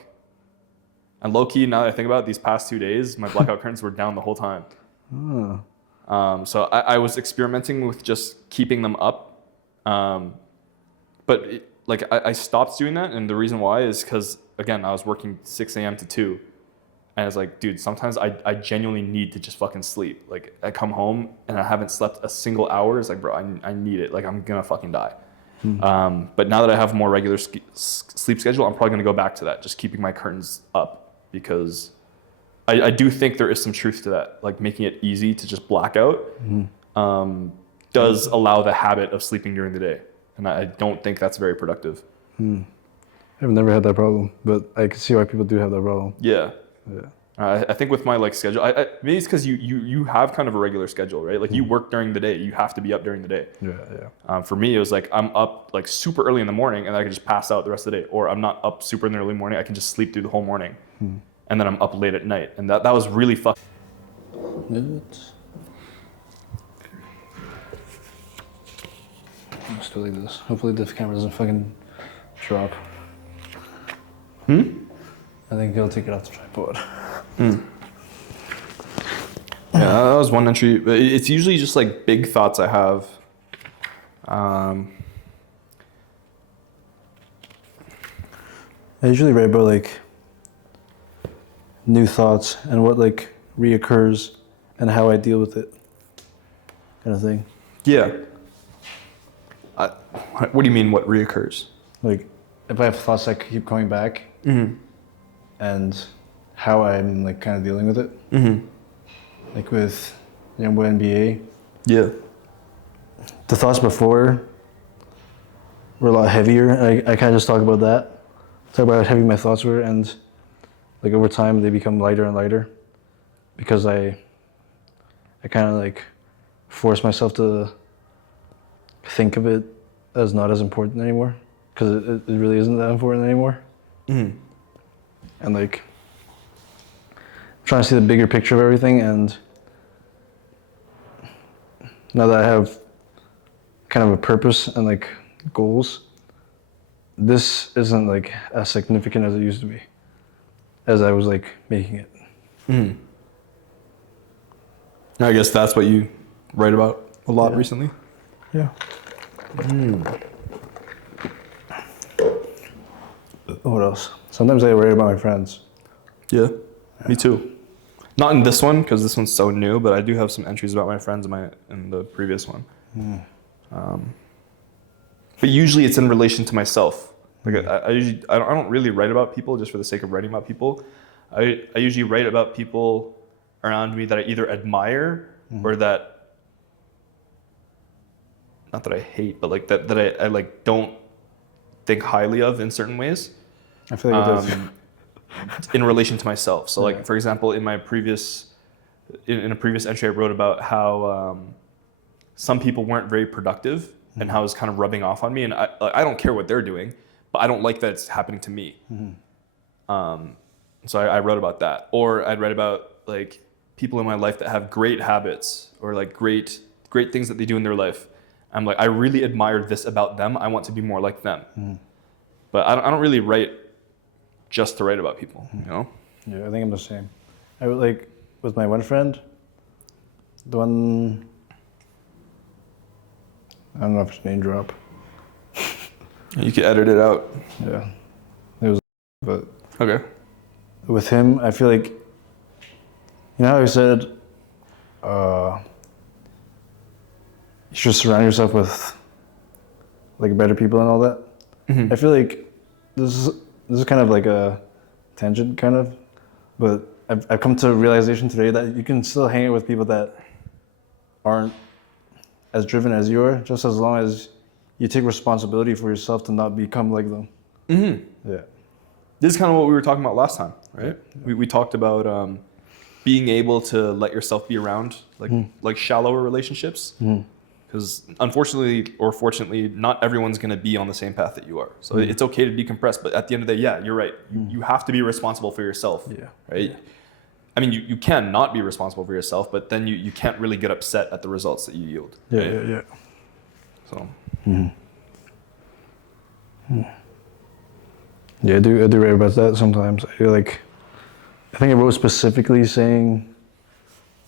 And low key, now that I think about it, these past 2 days, my blackout curtains were down the whole time. So I was experimenting with just keeping them up. But I stopped doing that. And the reason why is because, again, I was working 6 a.m. to 2. And I was like, dude, sometimes I genuinely need to just fucking sleep. Like, I come home and I haven't slept a single hour. It's like, bro, I need it. Like, I'm gonna fucking die. But now that I have a more regular sleep schedule, I'm probably gonna go back to that, just keeping my curtains up, because I do think there is some truth to that. Like, making it easy to just black out does allow the habit of sleeping during the day. And I don't think that's very productive. I've never had that problem, but I can see why people do have that problem. Yeah. I think with my like schedule, maybe it's because you have kind of a regular schedule, right? Like you work during the day, you have to be up during the day. For me, it was like I'm up like super early in the morning, and I can just pass out the rest of the day. Or I'm not up super in the early morning, I can just sleep through the whole morning, and then I'm up late at night, and that was really fun. Let's do like this. Hopefully this camera doesn't fucking drop. I think he'll take it off the tripod. Yeah, that was one entry. But it's usually just like big thoughts I have. I usually write about like new thoughts and what like reoccurs and how I deal with it, kind of thing. Yeah. What do you mean, what reoccurs? Like, if I have thoughts that keep coming back, and how I'm like kind of dealing with it. Like with NBA. Yeah. The thoughts before were a lot heavier. I kind of just talk about that. Talk about how heavy my thoughts were, and like over time they become lighter and lighter because I kind of like force myself to think of it as not as important anymore, because it really isn't that important anymore. And like trying to see the bigger picture of everything, and now that I have kind of a purpose and like goals, this isn't like as significant as it used to be, as I was like making it. I guess that's what you write about a lot recently. Yeah. What else? Sometimes I worry about my friends. Yeah, me too. Not in this one, because this one's so new, but I do have some entries about my friends in the previous one. But usually it's in relation to myself. Like I don't really write about people just for the sake of writing about people. I usually write about people around me that I either admire or that, not that I hate, but like that I like don't think highly of in certain ways. I feel like it does. In relation to myself. So like, for example, in a previous entry, I wrote about how some people weren't very productive and how it's kind of rubbing off on me. And I don't care what they're doing, but I don't like that it's happening to me. So I wrote about that. Or I'd write about like people in my life that have great habits or like great things that they do in their life. I'm like, I really admire this about them. I want to be more like them. But I don't really write just to write about people, you know? Yeah, I think I'm the same. I would like, with my one friend, the one, I don't know if it's name drop. You can edit it out. Yeah. It was, but Okay. with him, I feel like, you know how I said, you should surround yourself with like better people and all that. I feel like this is kind of like a tangent, kind of, but I've come to a realization today that you can still hang out with people that aren't as driven as you are, just as long as you take responsibility for yourself to not become like them. Yeah. This is kind of what we were talking about last time, right? We talked about being able to let yourself be around like shallower relationships. Because unfortunately or fortunately, not everyone's going to be on the same path that you are. So it's okay to decompress, but at the end of the day, yeah, you're right. You have to be responsible for yourself, right? I mean, you can not be responsible for yourself, but then you can't really get upset at the results that you yield. Yeah, right? yeah, yeah. So. Yeah, I do write about that sometimes. I think I wrote specifically saying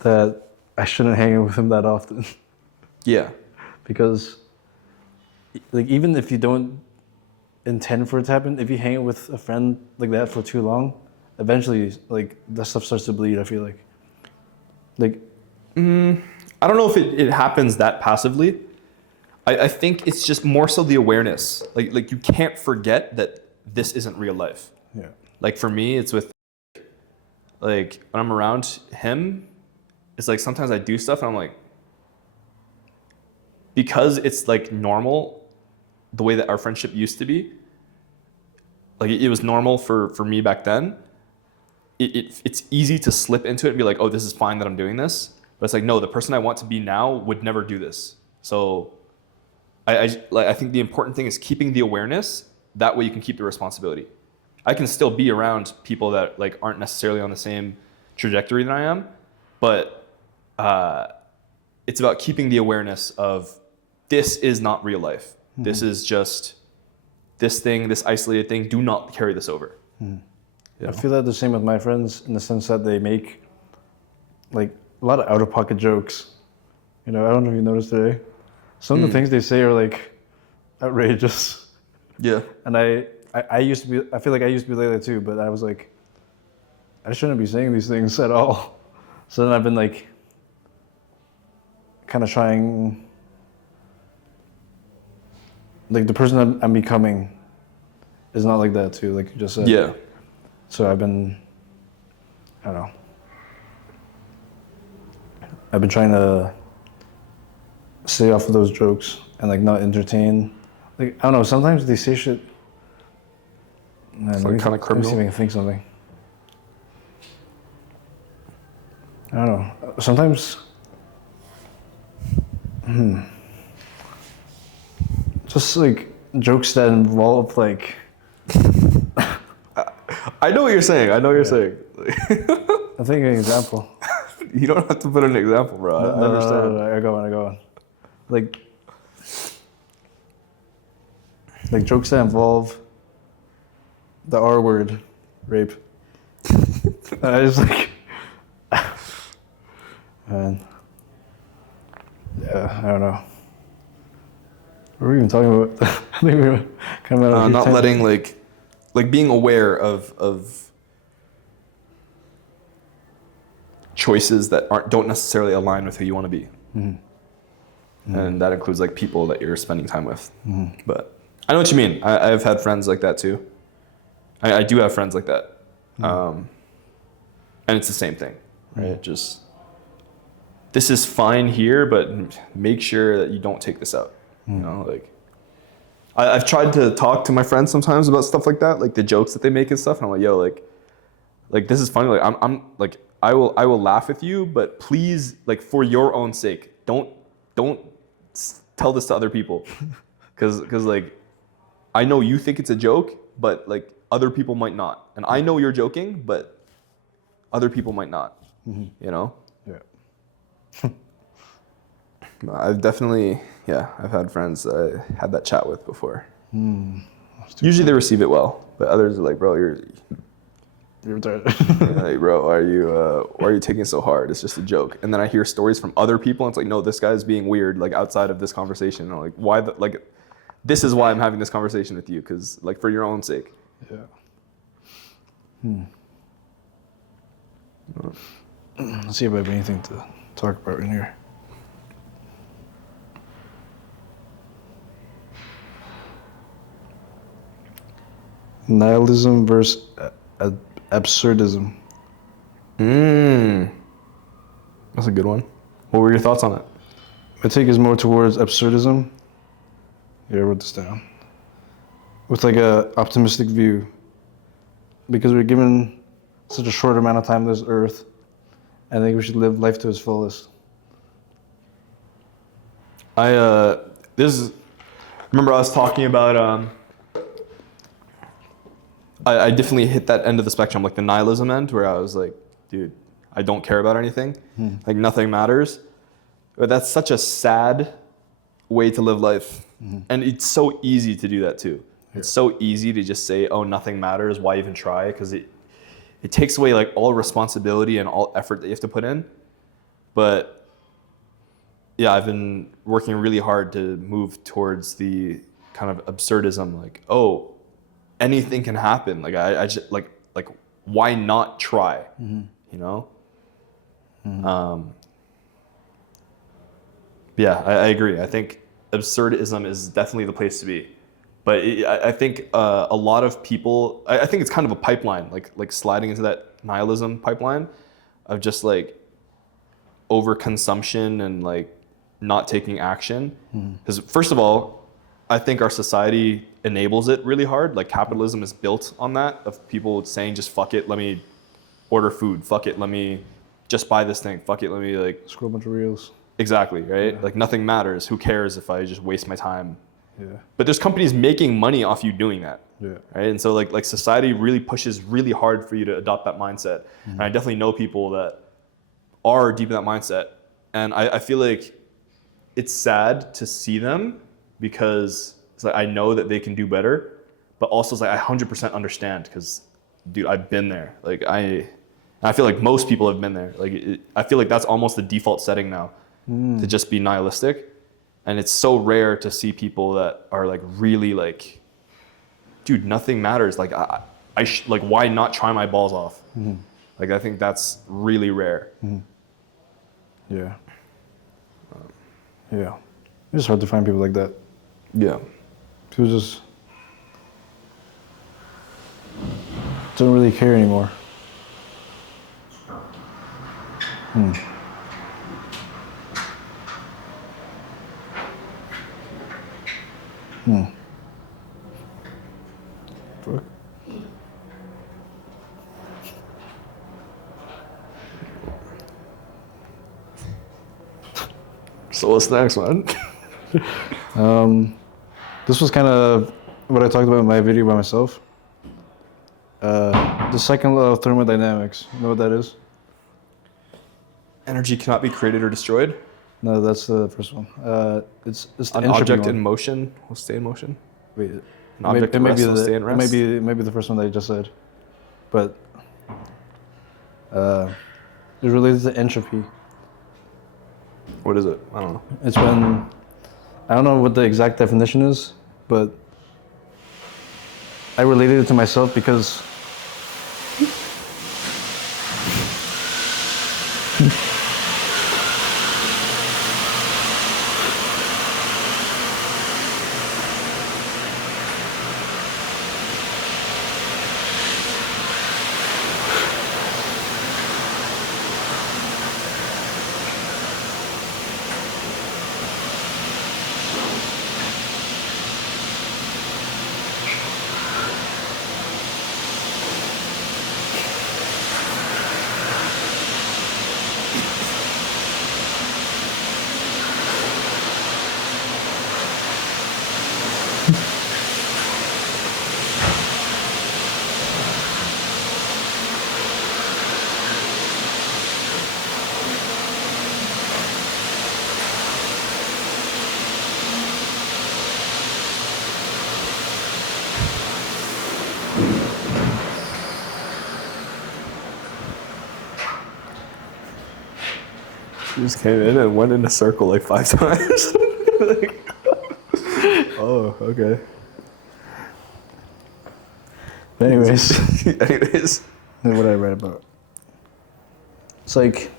that I shouldn't hang out with him that often. Yeah. Because like even if you don't intend for it to happen, if you hang out with a friend like that for too long, eventually like that stuff starts to bleed, I feel like. I don't know if it happens that passively. I think it's just more so the awareness. Like you can't forget that this isn't real life. Yeah. Like for me, it's with like when I'm around him, it's like sometimes I do stuff and I'm like, because it's like normal, the way that our friendship used to be, like it was normal for me back then. It's easy to slip into it and be like, oh, this is fine that I'm doing this. But it's like, no, the person I want to be now would never do this. So I think the important thing is keeping the awareness. That way you can keep the responsibility. I can still be around people that like aren't necessarily on the same trajectory that I am, but it's about keeping the awareness of this is not real life. Mm-hmm. This is just this thing, this isolated thing. Do not carry this over. Mm-hmm. You know? I feel that the same with my friends in the sense that they make like a lot of out-of-pocket jokes. You know, I don't know if you noticed today. Some of the things they say are like outrageous. Yeah. And I used to be, I feel like I used to be like that too, but I was like, I shouldn't be saying these things at all. So then I've been like, kind of trying, like the person I'm becoming is not like that too, like you just said. Yeah. So I've been, I don't know. I've been trying to stay off of those jokes and like not entertain. Like, I don't know, sometimes they say shit. Man, It's like kind of criminal. Let me see if I can think something. I don't know. Sometimes, just like jokes that involve like. I know what you're saying. I know what you're saying. I'm thinking an example. You don't have to put an example, bro. I understand. No, I go on. Like jokes that involve the R word, rape. I just like, man. Yeah, I don't know. What were we even talking about? I think we were kind of not letting like being aware of choices that don't necessarily align with who you want to be. Mm-hmm. Mm-hmm. And that includes like people that you're spending time with. Mm-hmm. But I know what you mean. I've had friends like that too. I do have friends like that. Mm-hmm. And it's the same thing, right? Mm-hmm. Just, this is fine here, but make sure that you don't take this out. Mm-hmm. You know, like I've tried to talk to my friends sometimes about stuff like that, like the jokes that they make and stuff. And I'm like, yo, like this is funny. Like I'm like, I will laugh with you, but please, like for your own sake, don't tell this to other people. Cause like, I know you think it's a joke, but like other people might not. And I know you're joking, but other people might not, you know? Yeah. I've definitely, I've had friends that I had that chat with before. Usually they receive it well, but others are like, bro, you're retarded. Like, bro, why are you taking it so hard? It's just a joke. And then I hear stories from other people, and it's like, no, this guy's being weird, like outside of this conversation. And I'm like, why? This is why I'm having this conversation with you, because like for your own sake. Yeah. Let's see if I have anything to talk about in here. Nihilism versus absurdism. That's a good one. What were your thoughts on it? My take is more towards absurdism. Here, I wrote this down. With like a optimistic view. Because we're given such a short amount of time on this earth, I think we should live life to its fullest. Remember I was talking about, I definitely hit that end of the spectrum, like the nihilism end, where I was like, dude, I don't care about anything, like nothing matters. But that's such a sad way to live life. And it's so easy to do that too. It's so easy to just say, oh, nothing matters, why even try? Because it takes away like all responsibility and all effort that you have to put in. But yeah, I've been working really hard to move towards the kind of absurdism, like, oh, anything can happen. Like I just like why not try? You know? Yeah, I agree. I think absurdism is definitely the place to be. But I think a lot of people, I think it's kind of a pipeline, like sliding into that nihilism pipeline of just like overconsumption and like not taking action. Because first of all, I think our society enables it really hard. Like capitalism is built on that, of people saying just fuck it, let me order food. Fuck it, let me just buy this thing. Fuck it, let me like Scroll a bunch of reels. Exactly, right? Yeah. Like nothing matters. Who cares if I just waste my time? Yeah. But there's companies making money off you doing that. Yeah. Right? And so like society really pushes really hard for you to adopt that mindset. And I definitely know people that are deep in that mindset. And I feel like it's sad to see them because it's like I know that they can do better, but also it's like I 100% understand because dude, I've been there. Like I feel like most people have been there. Like I feel like that's almost the default setting now to just be nihilistic. And it's so rare to see people that are like really like, dude, nothing matters. Like like why not try my balls off? Like I think that's really rare. Yeah. Yeah. It's just hard to find people like that. Yeah. Who just don't really care anymore. Fuck. So what's next, man? This was kind of what I talked about in my video by myself. The second law of thermodynamics. You know what that is? Energy cannot be created or destroyed. No, that's the first one. It's the An entropy object one. in motion will stay in motion. Wait, An object it at may rest be will stay in rest. maybe the first one that I just said, but it's related to entropy. What is it? I don't know. It's when I don't know what the exact definition is, but I related it to myself because You just came in and went in a circle like 5 times. Like, oh, okay. But anyways, Anyways. what I read about. It's like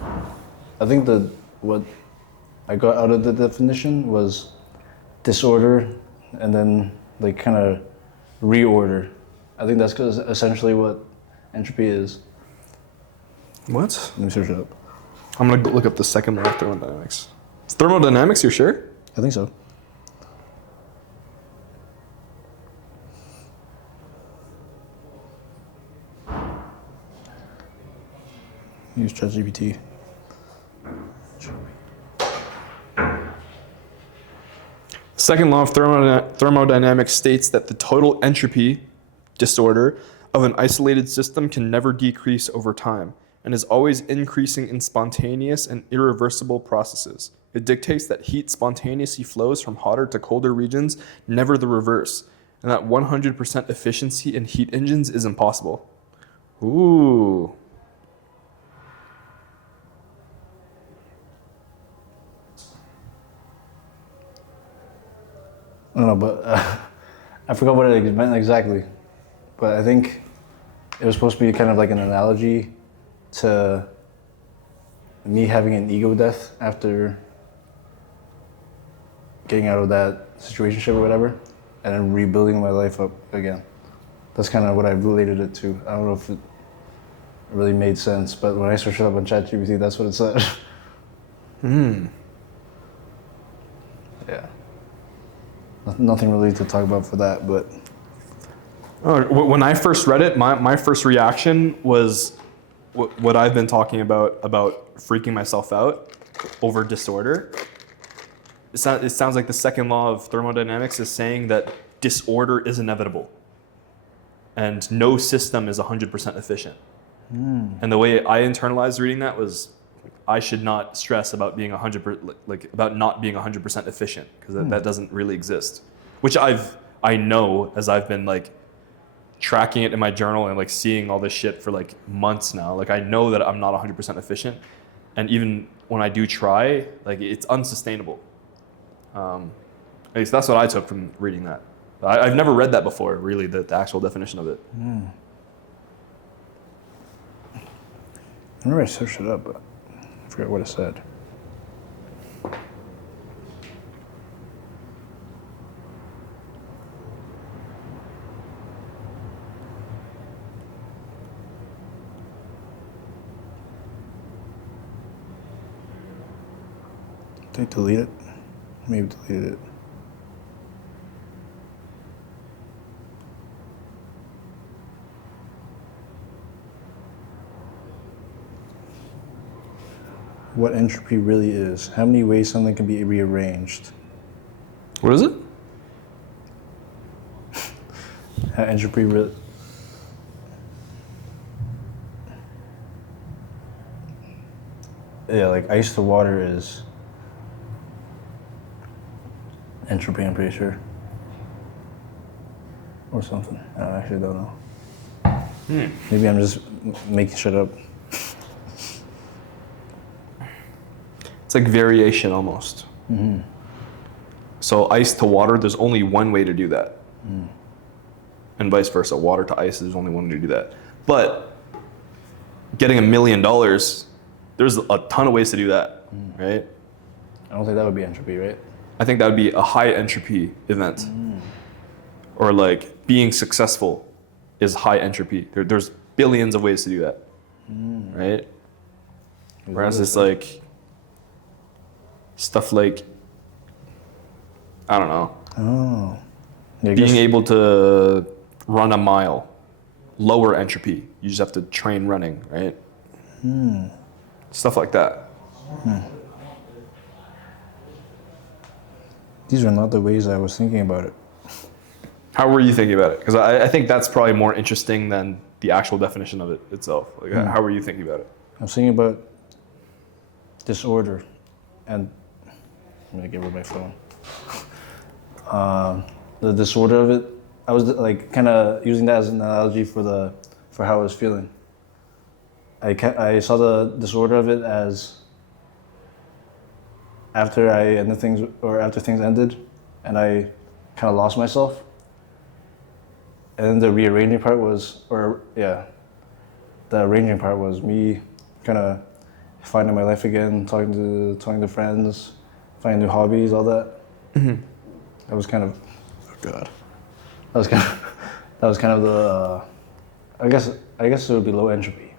I think that what I got out of the definition was disorder and then like kind of reorder. I think that's essentially what entropy is. What? Let me search it up. I'm gonna go look up the second law of thermodynamics. It's thermodynamics, you're sure? I think so. Use ChatGPT. Second law of thermodynamics states that the total entropy disorder of an isolated system can never decrease over time and is always increasing in spontaneous and irreversible processes. It dictates that heat spontaneously flows from hotter to colder regions, never the reverse, and that 100% efficiency in heat engines is impossible. Ooh. I don't know, but I forgot what it meant exactly. But I think it was supposed to be kind of like an analogy to me having an ego death after getting out of that situationship or whatever, and then rebuilding my life up again. That's kind of what I related it to. I don't know if it really made sense, but when I searched it up on ChatGPT, that's what it said. Yeah. Nothing really to talk about for that, but... When I first read it, my first reaction was what I've been talking about freaking myself out over disorder. It sounds like the second law of thermodynamics is saying that disorder is inevitable and no system is 100% efficient. And the way I internalized reading that was I should not stress about being about not being 100% efficient, because that doesn't really exist. Which I know, as I've been like tracking it in my journal and like seeing all this shit for like months now. Like I know that I'm not 100% efficient, and even when I do try, like it's unsustainable. At least that's what I took from reading that. I've never read that before, really, the actual definition of it. I remember I searched it up, but I forgot what it said. Did I delete it? Maybe deleted it. What entropy really is. How many ways something can be rearranged. What is it? How entropy really... Yeah, like ice to water is entropy, I'm pretty sure. Or something. I actually don't know. Maybe I'm just making shit up. It's like variation almost. So ice to water, there's only one way to do that. And vice versa, water to ice, there's only one way to do that. But getting $1 million, there's a ton of ways to do that, right? I don't think that would be entropy, right? I think that would be a high entropy event. Or like being successful is high entropy. There's billions of ways to do that, right? Whereas it's like stuff like, I don't know, Yeah, being able to run a mile, lower entropy. You just have to train running, right? Stuff like that. These are not the ways I was thinking about it. How were you thinking about it? Because I think that's probably more interesting than the actual definition of it itself. Like, how were you thinking about it? I was thinking about disorder, and I'm gonna get rid of my phone. The disorder of it, I was like kind of using that as an analogy for how I was feeling. I saw the disorder of it as after things ended, and I kind of lost myself. And then the rearranging part was, the arranging part was me kind of finding my life again, talking to friends, finding new hobbies, all that. That was kind of, oh God. That was kind of the, I guess it would be low entropy.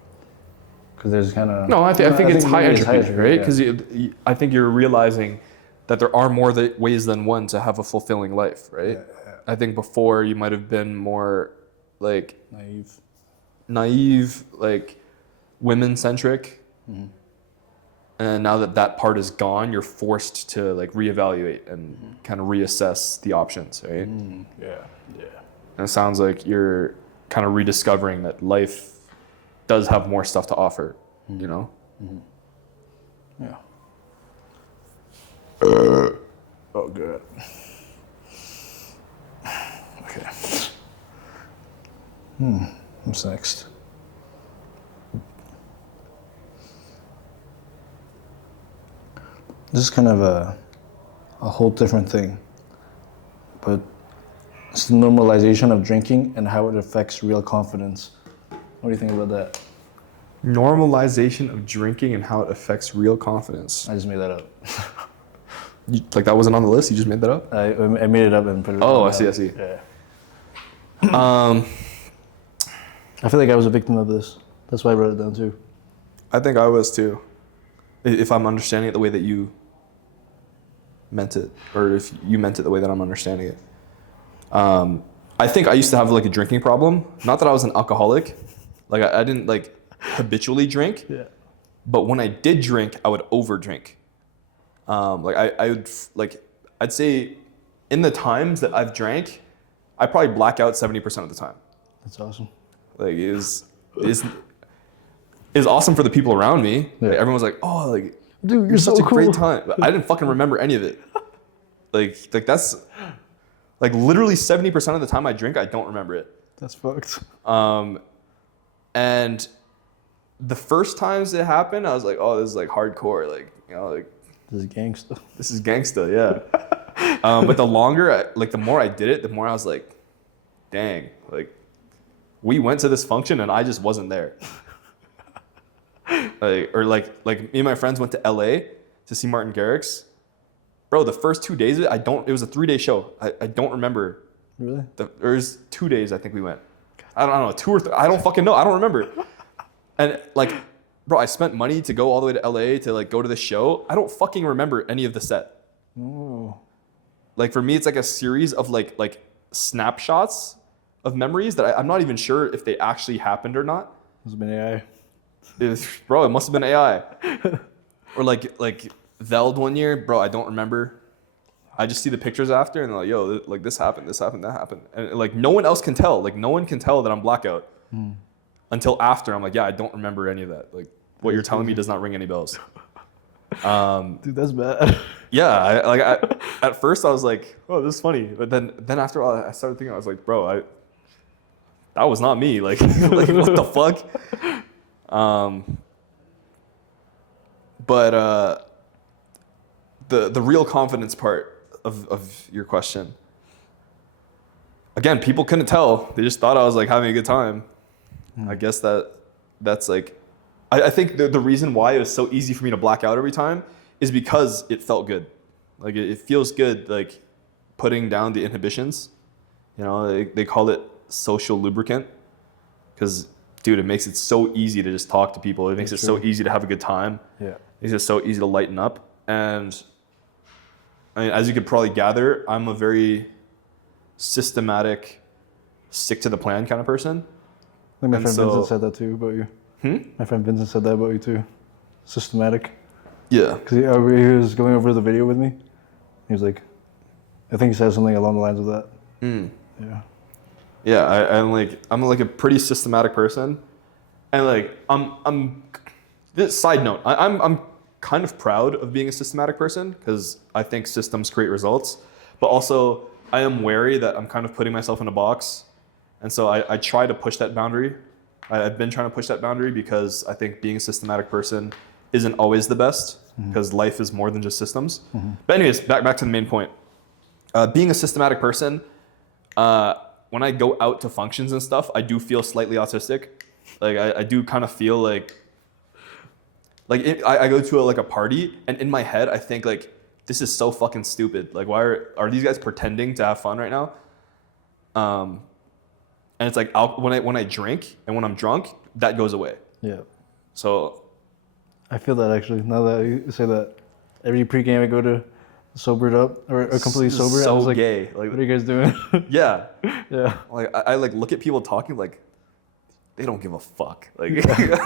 Because there's kind of... No, I think it's high maybe entropy, right? Because yeah. I think you're realizing that there are more ways than one to have a fulfilling life, right? Yeah. I think before you might have been more like naive, like women-centric. And now that part is gone, you're forced to like reevaluate and kind of reassess the options, right? Yeah. And it sounds like you're kind of rediscovering that life does have more stuff to offer, you know? Yeah. Oh, good. Okay. What's next? This is kind of a whole different thing, but it's the normalization of drinking and how it affects real confidence. What do you think about that? Normalization of drinking and how it affects real confidence. I just made that up. Like that wasn't on the list? You just made that up? I made it up and put it Oh, on I see. Yeah. I feel like I was a victim of this. That's why I wrote it down too. I think I was too. If I'm understanding it the way that you meant it, or if you meant it the way that I'm understanding it. I think I used to have like a drinking problem. Not that I was an alcoholic. Like I didn't like habitually drink. Yeah. But when I did drink, I would over drink. Like I would like, I'd say in the times that I've drank, I probably black out 70% of the time. That's awesome. Like is awesome for the people around me. Yeah. Like, everyone's like, oh, like, dude, you're such so a cool. great time. But I didn't fucking remember any of it. Like that's like literally 70% of the time I drink, I don't remember it. That's fucked. And the first times it happened, I was like, oh, this is like hardcore. Like, you know, like This is gangsta. this is gangsta, yeah. But the longer, the more I did it, the more I was like, dang, like we went to this function and I just wasn't there. Like me and my friends went to LA to see Martin Garrix. Bro, the first 2 days of it, it was a 3-day show. I don't remember. Really? There was 2 days I think we went. I don't know, 2 or 3, I don't fucking know, I don't remember. And like, bro, I spent money to go all the way to LA to like go to the show. I don't fucking remember any of the set. Oh. Like for me, it's like a series of like snapshots of memories that I'm not even sure if they actually happened or not. It's been AI. Bro, it must have been AI. Or like Veld one year, bro, I don't remember. I just see the pictures after and they're like, yo, like this happened, that happened. And like no one else can tell. Like no one can tell that I'm blackout until after. I'm like, yeah, I don't remember any of that. Like what you're telling me does not ring any bells. Dude, that's bad. Yeah, at first I was like, oh, this is funny. But then after a while, I started thinking, I was like, bro, that was not me. Like, like what the fuck? But the real confidence part of your question. Again, people couldn't tell. They just thought I was like having a good time. I guess that's like, I think the reason why it was so easy for me to black out every time is because it felt good. Like it feels good, like putting down the inhibitions. You know, they call it social lubricant because, dude, it makes it so easy to just talk to people. It makes it so easy to have a good time. Yeah. It makes it so easy to lighten up. And I mean, as you could probably gather, I'm a very systematic, stick to the plan kind of person. I think my friend Vincent said that too about you. My friend Vincent said that about you too. Systematic. Yeah. Because he was going over the video with me. He was like, I think he said something along the lines of that. Yeah. Yeah, I'm like a pretty systematic person, and like I'm. This side note, I'm kind of proud of being a systematic person because I think systems create results, but also I am wary that I'm kind of putting myself in a box, and so I try to push that boundary. I've been trying to push that boundary because I think being a systematic person isn't always the best because life is more than just systems. But anyways, back to the main point. Being a systematic person. When I go out to functions and stuff, I do feel slightly autistic. Like I do kind of feel like I go to a party and in my head I think like this is so fucking stupid. Like why are these guys pretending to have fun right now? And it's like when I drink and when I'm drunk, that goes away. Yeah. So I feel that actually. Now that you say that, every pregame I go to sobered up or completely sober. So I was like, gay. Like, what are you guys doing? Yeah. Yeah. Like I like look at people talking like they don't give a fuck. Like,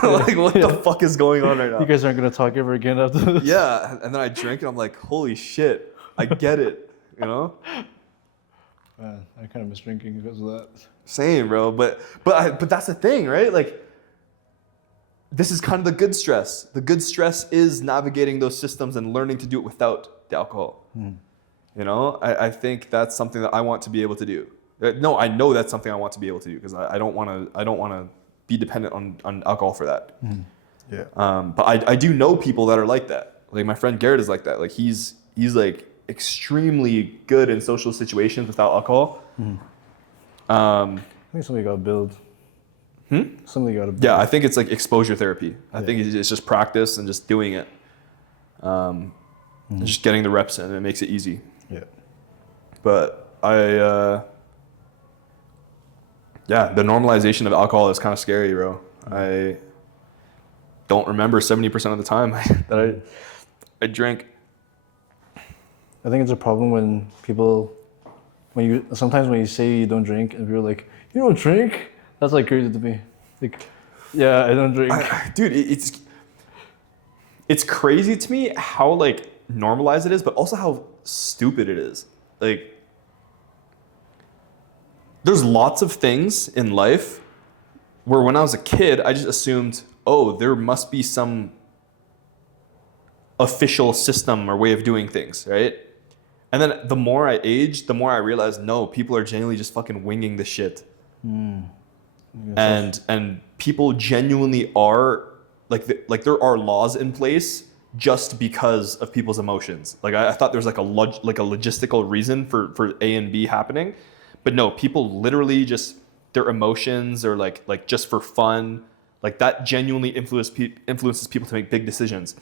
like what the fuck is going on right now? You guys aren't gonna talk ever again after this. Yeah, and then I drink and I'm like, holy shit, I get it, you know? Man, I kind of miss drinking because of that. Same, bro. But that's the thing, right? Like, this is kind of the good stress. The good stress is navigating those systems and learning to do it without the alcohol. You know, I think that's something that I want to be able to do. No, I know that's something I want to be able to do because I don't want to be dependent on alcohol for that. Yeah. But I do know people that are like that. Like my friend Garrett is like that. Like he's like extremely good in social situations without alcohol. I think something you gotta build. Something you gotta build. Yeah, I think it's like exposure therapy. I think it's just practice and just doing it. And just getting the reps in, and it makes it easy. Yeah. But the normalization of alcohol is kind of scary, bro. I don't remember 70% of the time that I drink. I think it's a problem when sometimes when you say you don't drink and people are like, you don't drink? That's like crazy to me. Like, yeah, I don't drink. Dude, it's crazy to me how like normalized it is, but also how stupid it is. Like, there's lots of things in life where when I was a kid, I just assumed, oh, there must be some official system or way of doing things, right? And then the more I aged, the more I realized, no, people are genuinely just fucking winging the shit. And people genuinely are like there are laws in place just because of people's emotions. Like I thought there was like a logistical reason for A and B happening, but no, people literally just their emotions or like just for fun, like that genuinely influences people to make big decisions.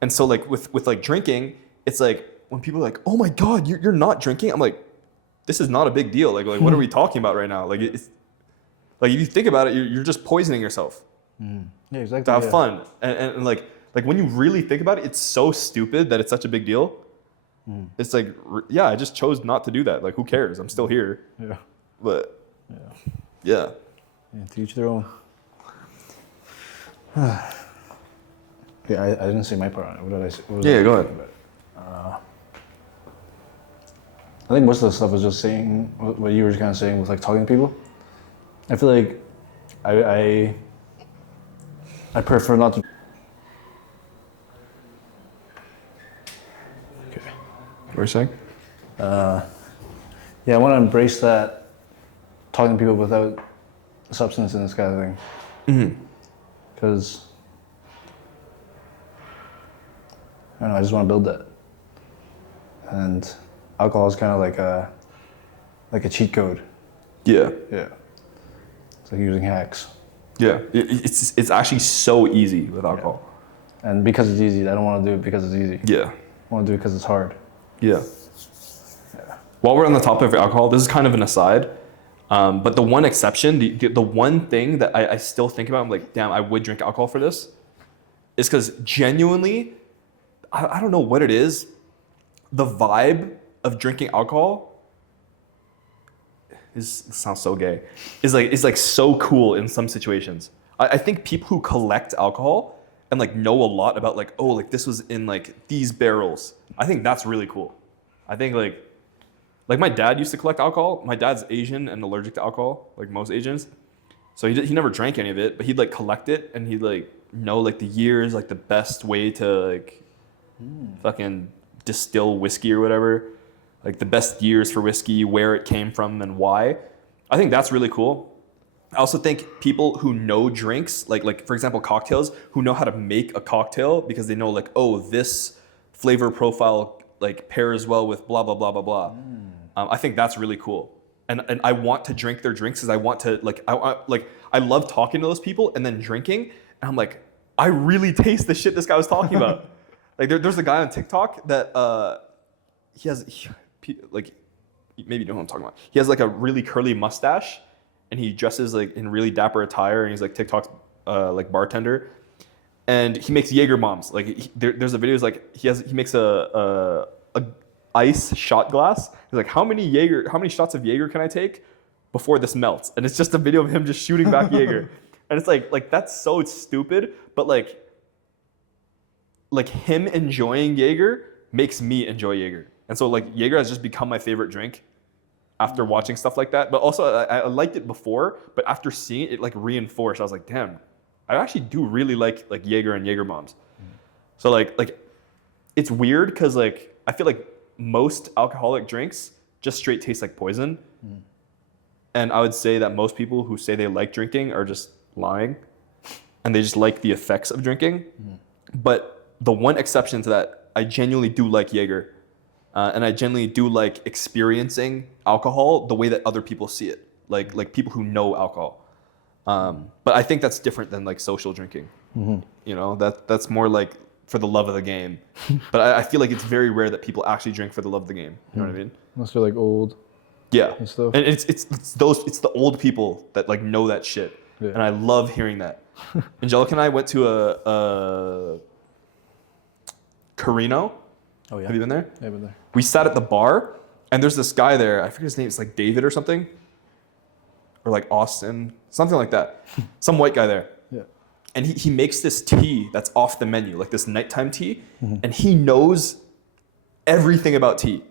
And so like with like drinking, it's like when people are like, oh my God, you're not drinking. I'm like, this is not a big deal. Like what are we talking about right now? Like it's like if you think about it, you're just poisoning yourself. Yeah, exactly. To have fun. And like when you really think about it, it's so stupid that it's such a big deal. It's like, yeah, I just chose not to do that. Like, who cares? I'm still here. Yeah. But yeah. To each their own. Yeah, I didn't say my part on it. What did I say? Yeah, go ahead. I think most of the stuff was just saying what you were kind of saying with like talking to people. I feel like I prefer not to. Okay. What were you saying? Yeah, I want to embrace that talking to people without substance in this kind of thing. Because I don't know, I just want to build that. And alcohol is kind of like a cheat code. Yeah. Yeah. It's like using hacks. Yeah. It's actually so easy with alcohol. Yeah. And because it's easy, I don't want to do it because it's easy. Yeah. I want to do it because it's hard. Yeah. While we're on the topic of alcohol, this is kind of an aside, but the one exception, the one thing that I still think about, I'm like, damn, I would drink alcohol for this, is because genuinely, I don't know what it is, the vibe of drinking alcohol it sounds so gay, is like so cool in some situations. I think people who collect alcohol and like know a lot about like, oh, like this was in like these barrels, I think that's really cool. I think like my dad used to collect alcohol. My dad's Asian and allergic to alcohol, like most Asians. So he never drank any of it, but he'd like collect it and he'd like know like the years, like the best way to like fucking distill whiskey or whatever. Like the best years for whiskey, where it came from and why. I think that's really cool. I also think people who know drinks, like for example, cocktails, who know how to make a cocktail because they know like, oh, this flavor profile like pairs well with blah, blah, blah, blah, blah. I think that's really cool. And I want to drink their drinks because I want to I love talking to those people and then drinking. And I'm like, I really taste the shit this guy was talking about. Like there's a guy on TikTok that like, maybe you know what I'm talking about. He has like a really curly mustache and he dresses like in really dapper attire and he's like TikTok's like bartender. And he makes Jaeger bombs. Like there's a video like he makes a ice shot glass. He's like, how many shots of Jaeger can I take before this melts? And it's just a video of him just shooting back Jaeger. And it's like that's so stupid, but like him enjoying Jaeger makes me enjoy Jaeger. And so like Jaeger has just become my favorite drink after watching stuff like that. But also I liked it before, but after seeing it, like reinforced. I was like, damn, I actually do really like Jaeger and Jaeger bombs. So like it's weird because like I feel like most alcoholic drinks just straight taste like poison. And I would say that most people who say they like drinking are just lying, and they just like the effects of drinking. But the one exception to that, I genuinely do like Jaeger. And I genuinely do like experiencing alcohol the way that other people see it, like people who know alcohol. But I think that's different than like social drinking. You know, that's more like for the love of the game. But I feel like it's very rare that people actually drink for the love of the game. You know what I mean? Unless they're like old. Yeah, and stuff. And it's the old people that like know that shit, and I love hearing that. Angelica and I went to a Carino. Oh yeah. Have you been there? Yeah, I've been there. We sat at the bar, and there's this guy there. I forget his name. It's like David or something, or like Austin, something like that. Some white guy there. Yeah. And he makes this tea that's off the menu, like this nighttime tea, and he knows everything about tea.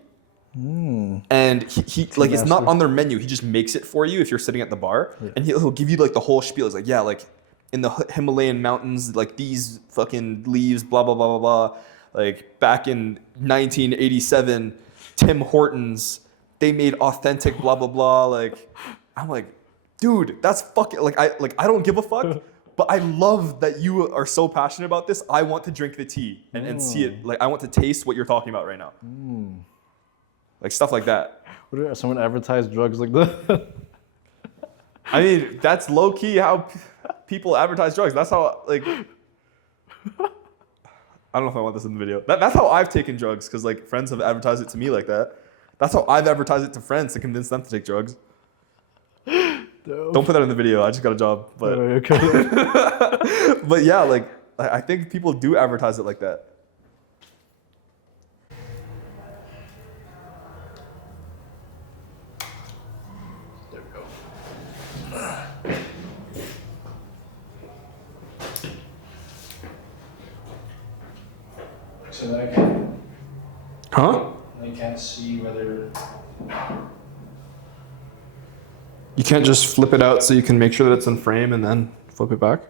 And he like it's not on their menu. He just makes it for you if you're sitting at the bar, and he'll give you like the whole spiel. It's like, yeah, like in the Himalayan mountains, like these fucking leaves, blah blah blah blah blah. Like back in 1987, Tim Hortons, they made authentic blah blah blah. Like I'm like, dude, that's fucking like I don't give a fuck. But I love that you are so passionate about this. I want to drink the tea and see it. Like I want to taste what you're talking about right now. Like stuff like that. What if someone advertised drugs like that? I mean, that's low key how people advertise drugs. That's how like. I don't know if I want this in the video. That's how I've taken drugs, because like friends have advertised it to me like that. That's how I've advertised it to friends to convince them to take drugs. Don't put that in the video. I just got a job. But but yeah, like I think people do advertise it like that. There we go. So then I can't see whether. You can't just flip it out so you can make sure that it's in frame and then flip it back?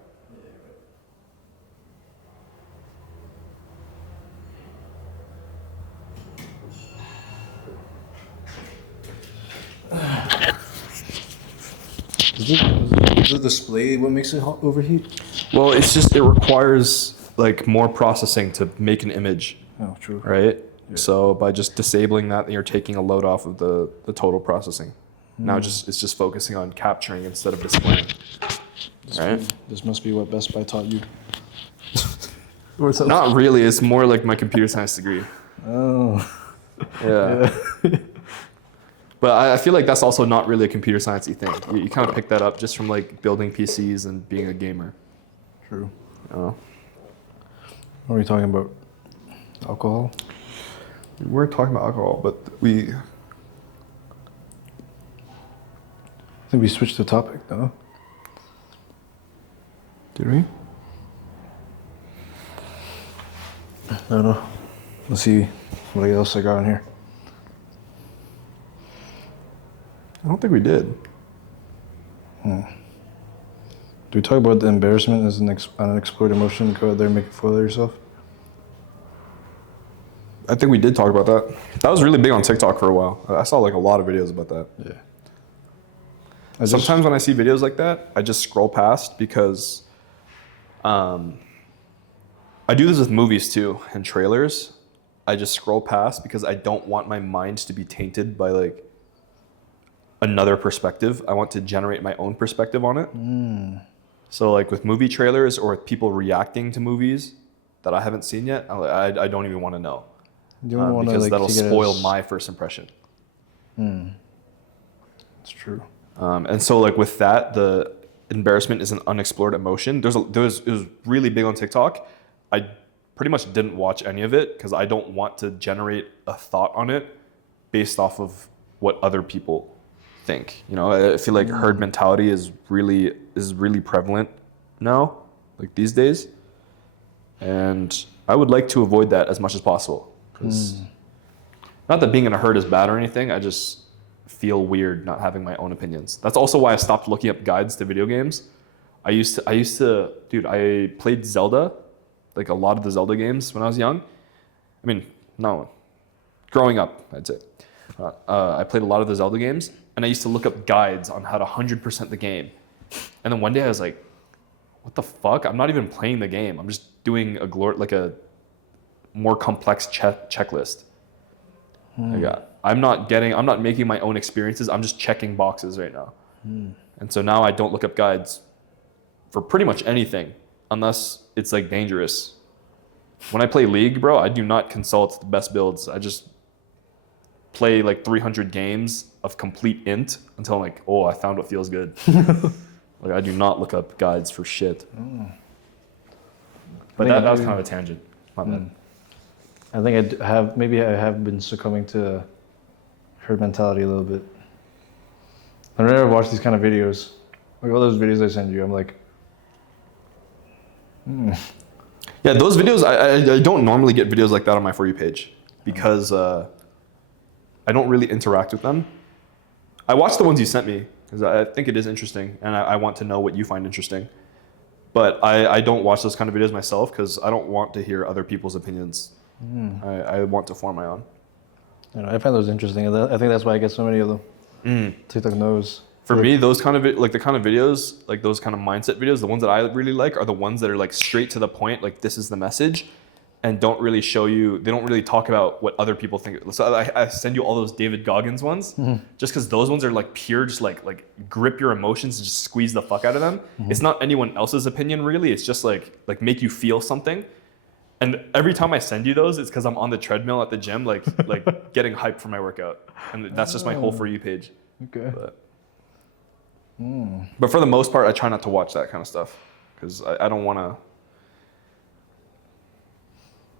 Does the display what makes it overheat? Well, it's just, it requires like more processing to make an image. Oh, true. Right? Yeah. So by just disabling that, you're taking a load off of the total processing. Now it's just focusing on capturing instead of displaying. This must be what Best Buy taught you. Not really. It's more like my computer science degree. Oh. Yeah. But I feel like that's also not really a computer science-y thing. You kind of pick that up just from like building PCs and being a gamer. True. What are we talking about? Alcohol? We weren't talking about alcohol, but I think we switched the topic, though. Did we? I don't know. Let's see what else I got in here. I don't think we did. Do we talk about the embarrassment as an unexplored emotion? Go out there and make a fool of yourself? I think we did talk about that. That was really big on TikTok for a while. I saw like a lot of videos about that. Yeah. Sometimes when I see videos like that, I just scroll past because I do this with movies too and trailers. I just scroll past because I don't want my mind to be tainted by like another perspective. I want to generate my own perspective on it. So like with movie trailers or with people reacting to movies that I haven't seen yet, I don't even want to know. Because that'll spoil my first impression. That's true. And so like with that, the embarrassment is an unexplored emotion. It was really big on TikTok. I pretty much didn't watch any of it because I don't want to generate a thought on it based off of what other people think. You know, I feel like herd mentality is really prevalent now, like these days. And I would like to avoid that as much as possible. Because not that being in a herd is bad or anything. feel weird not having my own opinions. That's also why I stopped looking up guides to video games. I used to, dude, I played Zelda, like a lot of the Zelda games when I was young. I mean, no, growing up, I'd say. I played a lot of the Zelda games, and I used to look up guides on how to 100% the game. And then one day I was like, what the fuck? I'm not even playing the game. I'm just doing a more complex checklist. I'm not making my own experiences. I'm just checking boxes right now. And so now I don't look up guides for pretty much anything unless it's like dangerous. When I play League, bro, I do not consult the best builds. I just play like 300 games of complete int until I'm like, oh, I found what feels good. Like I do not look up guides for shit. But that was kind of a tangent. My bad. I think I have been succumbing to herd mentality a little bit. Whenever I watch these kind of videos, like all those videos I send you, I'm like, Yeah, those videos, I don't normally get videos like that on my For You page because I don't really interact with them. I watch the ones you sent me because I think it is interesting and I want to know what you find interesting. But I don't watch those kind of videos myself because I don't want to hear other people's opinions. I want to form my own. I find those interesting. I think that's why I get so many of them. TikTok knows. For me, those kind of like the kind of videos, like those kind of mindset videos, the ones that I really like are the ones that are like straight to the point, like this is the message, and don't really show you. They don't really talk about what other people think. So I send you all those David Goggins ones, just because those ones are like pure, just like grip your emotions and just squeeze the fuck out of them. It's not anyone else's opinion really. It's just like make you feel something. And every time I send you those, it's because I'm on the treadmill at the gym, like getting hyped for my workout, and that's just my whole For You page. Okay. But for the most part, I try not to watch that kind of stuff because I don't want to.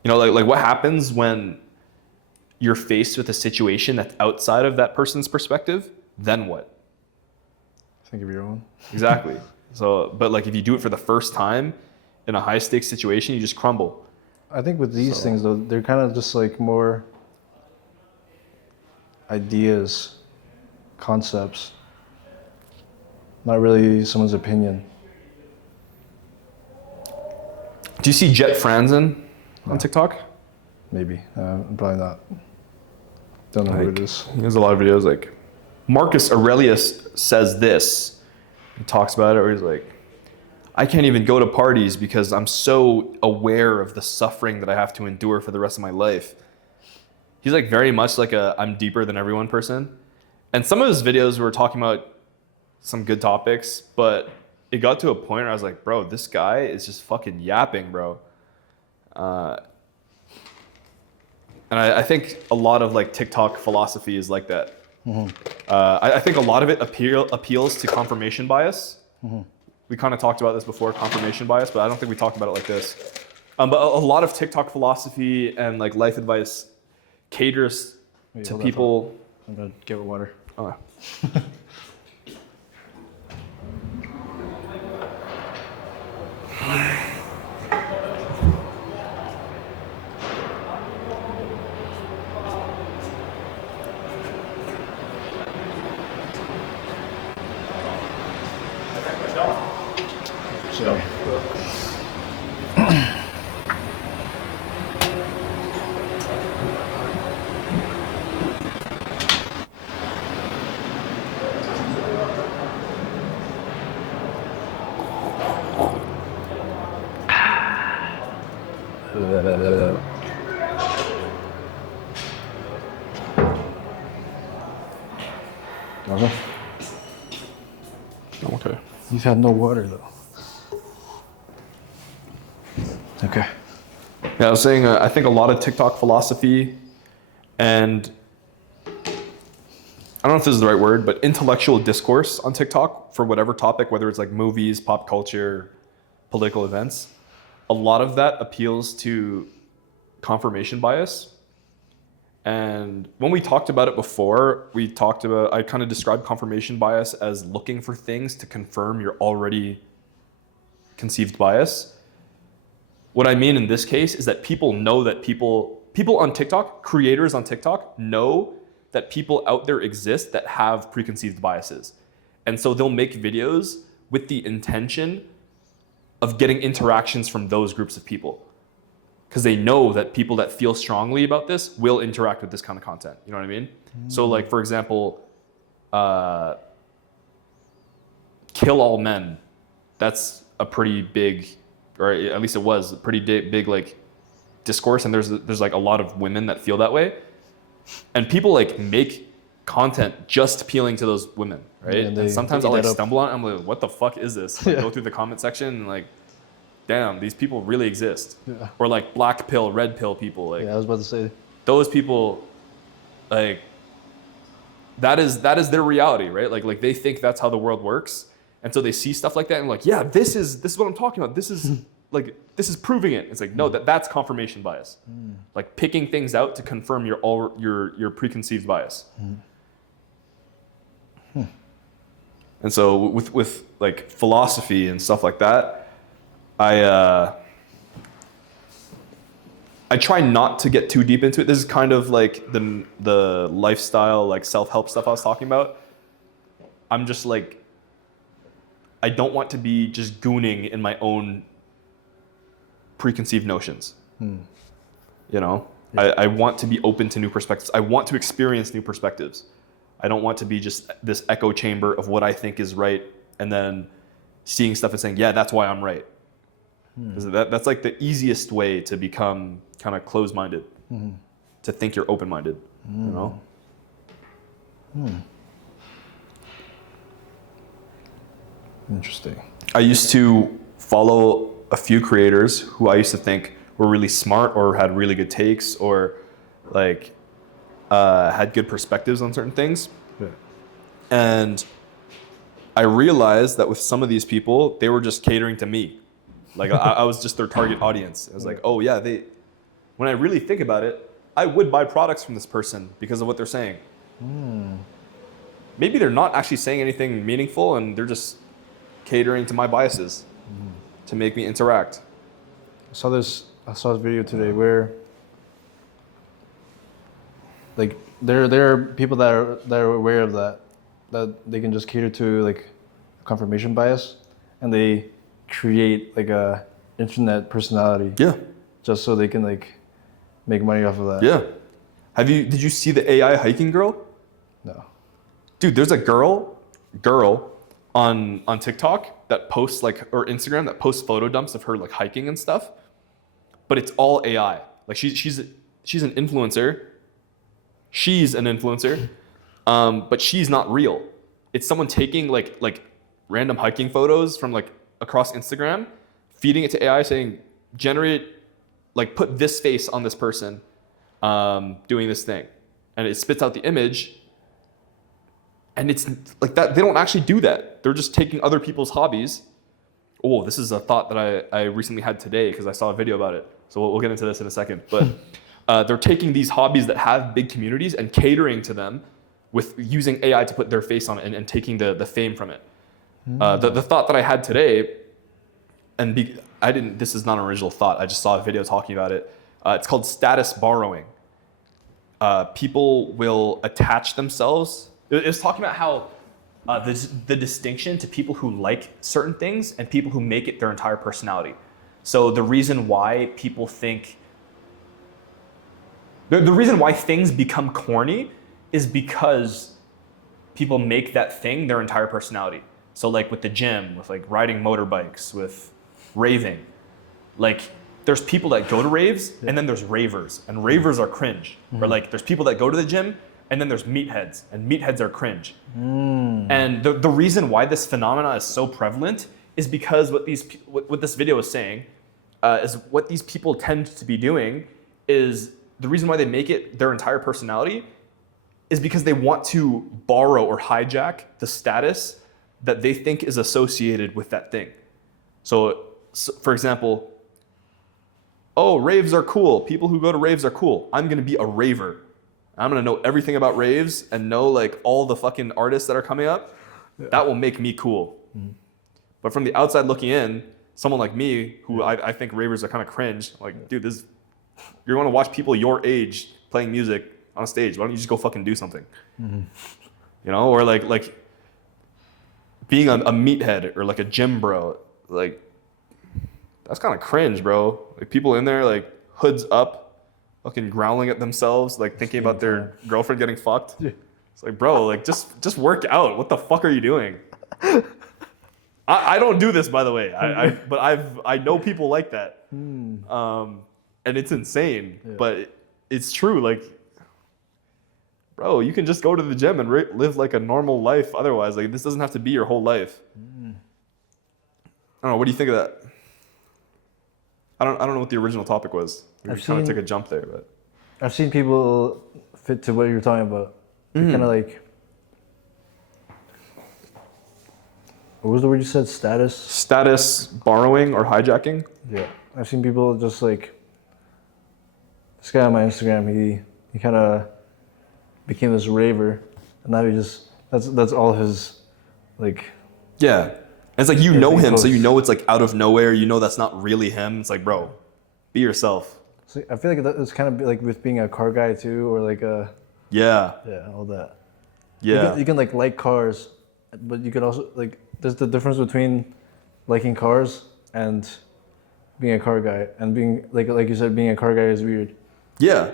You know, like what happens when you're faced with a situation that's outside of that person's perspective? Then what? Think of your own. Exactly. So, but like if you do it for the first time in a high stakes situation, you just crumble. I think with these things though, they're kind of just like more ideas, concepts. Not really someone's opinion. Do you see Jet Franzen on TikTok? Maybe. Probably not. Don't know who it is. There's a lot of videos like Marcus Aurelius says this. He talks about it where he's like, I can't even go to parties because I'm so aware of the suffering that I have to endure for the rest of my life. He's like very much like a I'm deeper than everyone person. And some of his videos were talking about some good topics, but it got to a point where I was like, bro, this guy is just fucking yapping, bro. And I think a lot of like TikTok philosophy is like that. I think a lot of it appeals to confirmation bias. We kind of talked about this before, confirmation bias, but I don't think we talked about it like this. But a lot of TikTok philosophy and like life advice caters to people. I'm gonna get water. Oh. So. Okay. You've had no water though. Okay. Yeah, I was saying I think a lot of TikTok philosophy and I don't know if this is the right word, but intellectual discourse on TikTok for whatever topic, whether it's like movies, pop culture, political events, a lot of that appeals to confirmation bias. And when we talked about it before, I kind of described confirmation bias as looking for things to confirm your already conceived bias. What I mean in this case is that people know that people on TikTok, creators on TikTok, know that people out there exist that have preconceived biases. And so they'll make videos with the intention of getting interactions from those groups of people. Because they know that people that feel strongly about this will interact with this kind of content. You know what I mean? So like, for example, kill all men. That's a pretty big, or at least it was a pretty big like discourse. And there's like a lot of women that feel that way. And people like make content just appealing to those women, right? Yeah, and sometimes I'll like stumble on it, I'm like, what the fuck is this? Like, Yeah. go through the comment section and like, damn, these people really exist. Yeah. Or like black pill, red pill people. Like Yeah, I was about to say. those people, like that is their reality, right? Like they think that's how the world works. And so they see stuff like that and like, yeah, this is what I'm talking about. This is like, this is proving it. It's like, no, that's confirmation bias. Like picking things out to confirm your preconceived bias. And so with like philosophy and stuff like that, I try not to get too deep into it. This is kind of like the lifestyle, like self-help stuff I was talking about. I'm just like, I don't want to be just gooning in my own preconceived notions. You know, I want to be open to new perspectives. I want to experience new perspectives. I don't want to be just this echo chamber of what I think is right and then seeing stuff and saying, yeah, that's why I'm right. That's like the easiest way to become kind of closed-minded, to think you're open-minded, you know? Interesting. I used to follow a few creators who I used to think were really smart or had really good takes or like had good perspectives on certain things. Yeah. And I realized that with some of these people, they were just catering to me. Like I was just their target audience. I was like, oh yeah, when I really think about it, I would buy products from this person because of what they're saying. Maybe they're not actually saying anything meaningful and they're just catering to my biases to make me interact. I saw this video today where like there are people that are aware of that they can just cater to like confirmation bias and they create like a internet personality Yeah. just so they can like make money off of that. Yeah. Did you see the AI hiking girl? No. Dude, there's a girl on TikTok that posts like, or Instagram that posts photo dumps of her like hiking and stuff, but it's all AI. Like she's an influencer. She's an influencer, but she's not real. It's someone taking like random hiking photos from like across Instagram, feeding it to AI, saying generate, like put this face on this person doing this thing, and it spits out the image. And it's like that, they don't actually do that. They're just taking other people's hobbies. Oh, this is a thought that I recently had today because I saw a video about it. So we'll get into this in a second. But they're taking these hobbies that have big communities and catering to them with using AI to put their face on it and taking the fame from it. The thought that I had today, and this is not an original thought, I just saw a video talking about it. It's called status borrowing. People will attach themselves. It was talking about how the distinction to people who like certain things and people who make it their entire personality. So the reason why people think, the reason why things become corny is because people make that thing their entire personality. So like with the gym, with like riding motorbikes, with raving, like there's people that go to raves and then there's ravers, and ravers are cringe. Or like there's people that go to the gym and then there's meatheads, and meatheads are cringe. And the reason why this phenomena is so prevalent is because what this video is saying is what these people tend to be doing is the reason why they make it their entire personality is because they want to borrow or hijack the status that they think is associated with that thing. So for example, oh, raves are cool. People who go to raves are cool. I'm gonna be a raver. I'm gonna know everything about raves and know like all the fucking artists that are coming up. Yeah. That will make me cool. But from the outside looking in, someone like me, who I think ravers are kind of cringe, like, dude, you're gonna watch people your age playing music on a stage? Why don't you just go fucking do something? You know, or like being a meathead or like a gym bro, like that's kind of cringe, bro. Like people in there like hoods up, fucking growling at themselves, like thinking about their girlfriend getting fucked. Yeah. It's like, bro, like just work out. What the fuck are you doing? I don't do this, by the way. But I know people like that, and it's insane. Yeah. But it's true. Like, bro, you can just go to the gym and live like a normal life. Otherwise, like this doesn't have to be your whole life. I don't know. What do you think of that? I don't know what the original topic was. We kind of took a jump there, but I've seen people fit to what you're talking about. Kind of like, what was the word you said? Status borrowing or hijacking. Yeah, I've seen people just like this guy on my Instagram. He kind of became this raver, and now he just that's all his like. Yeah, and it's like you know him, so you know it's like out of nowhere. You know that's not really him. It's like, bro, be yourself. So I feel like it's kind of like with being a car guy too, or like a. Yeah, all that. Yeah. You can like cars, but you could also like, there's the difference between liking cars and being a car guy, and being like you said, being a car guy is weird. Yeah.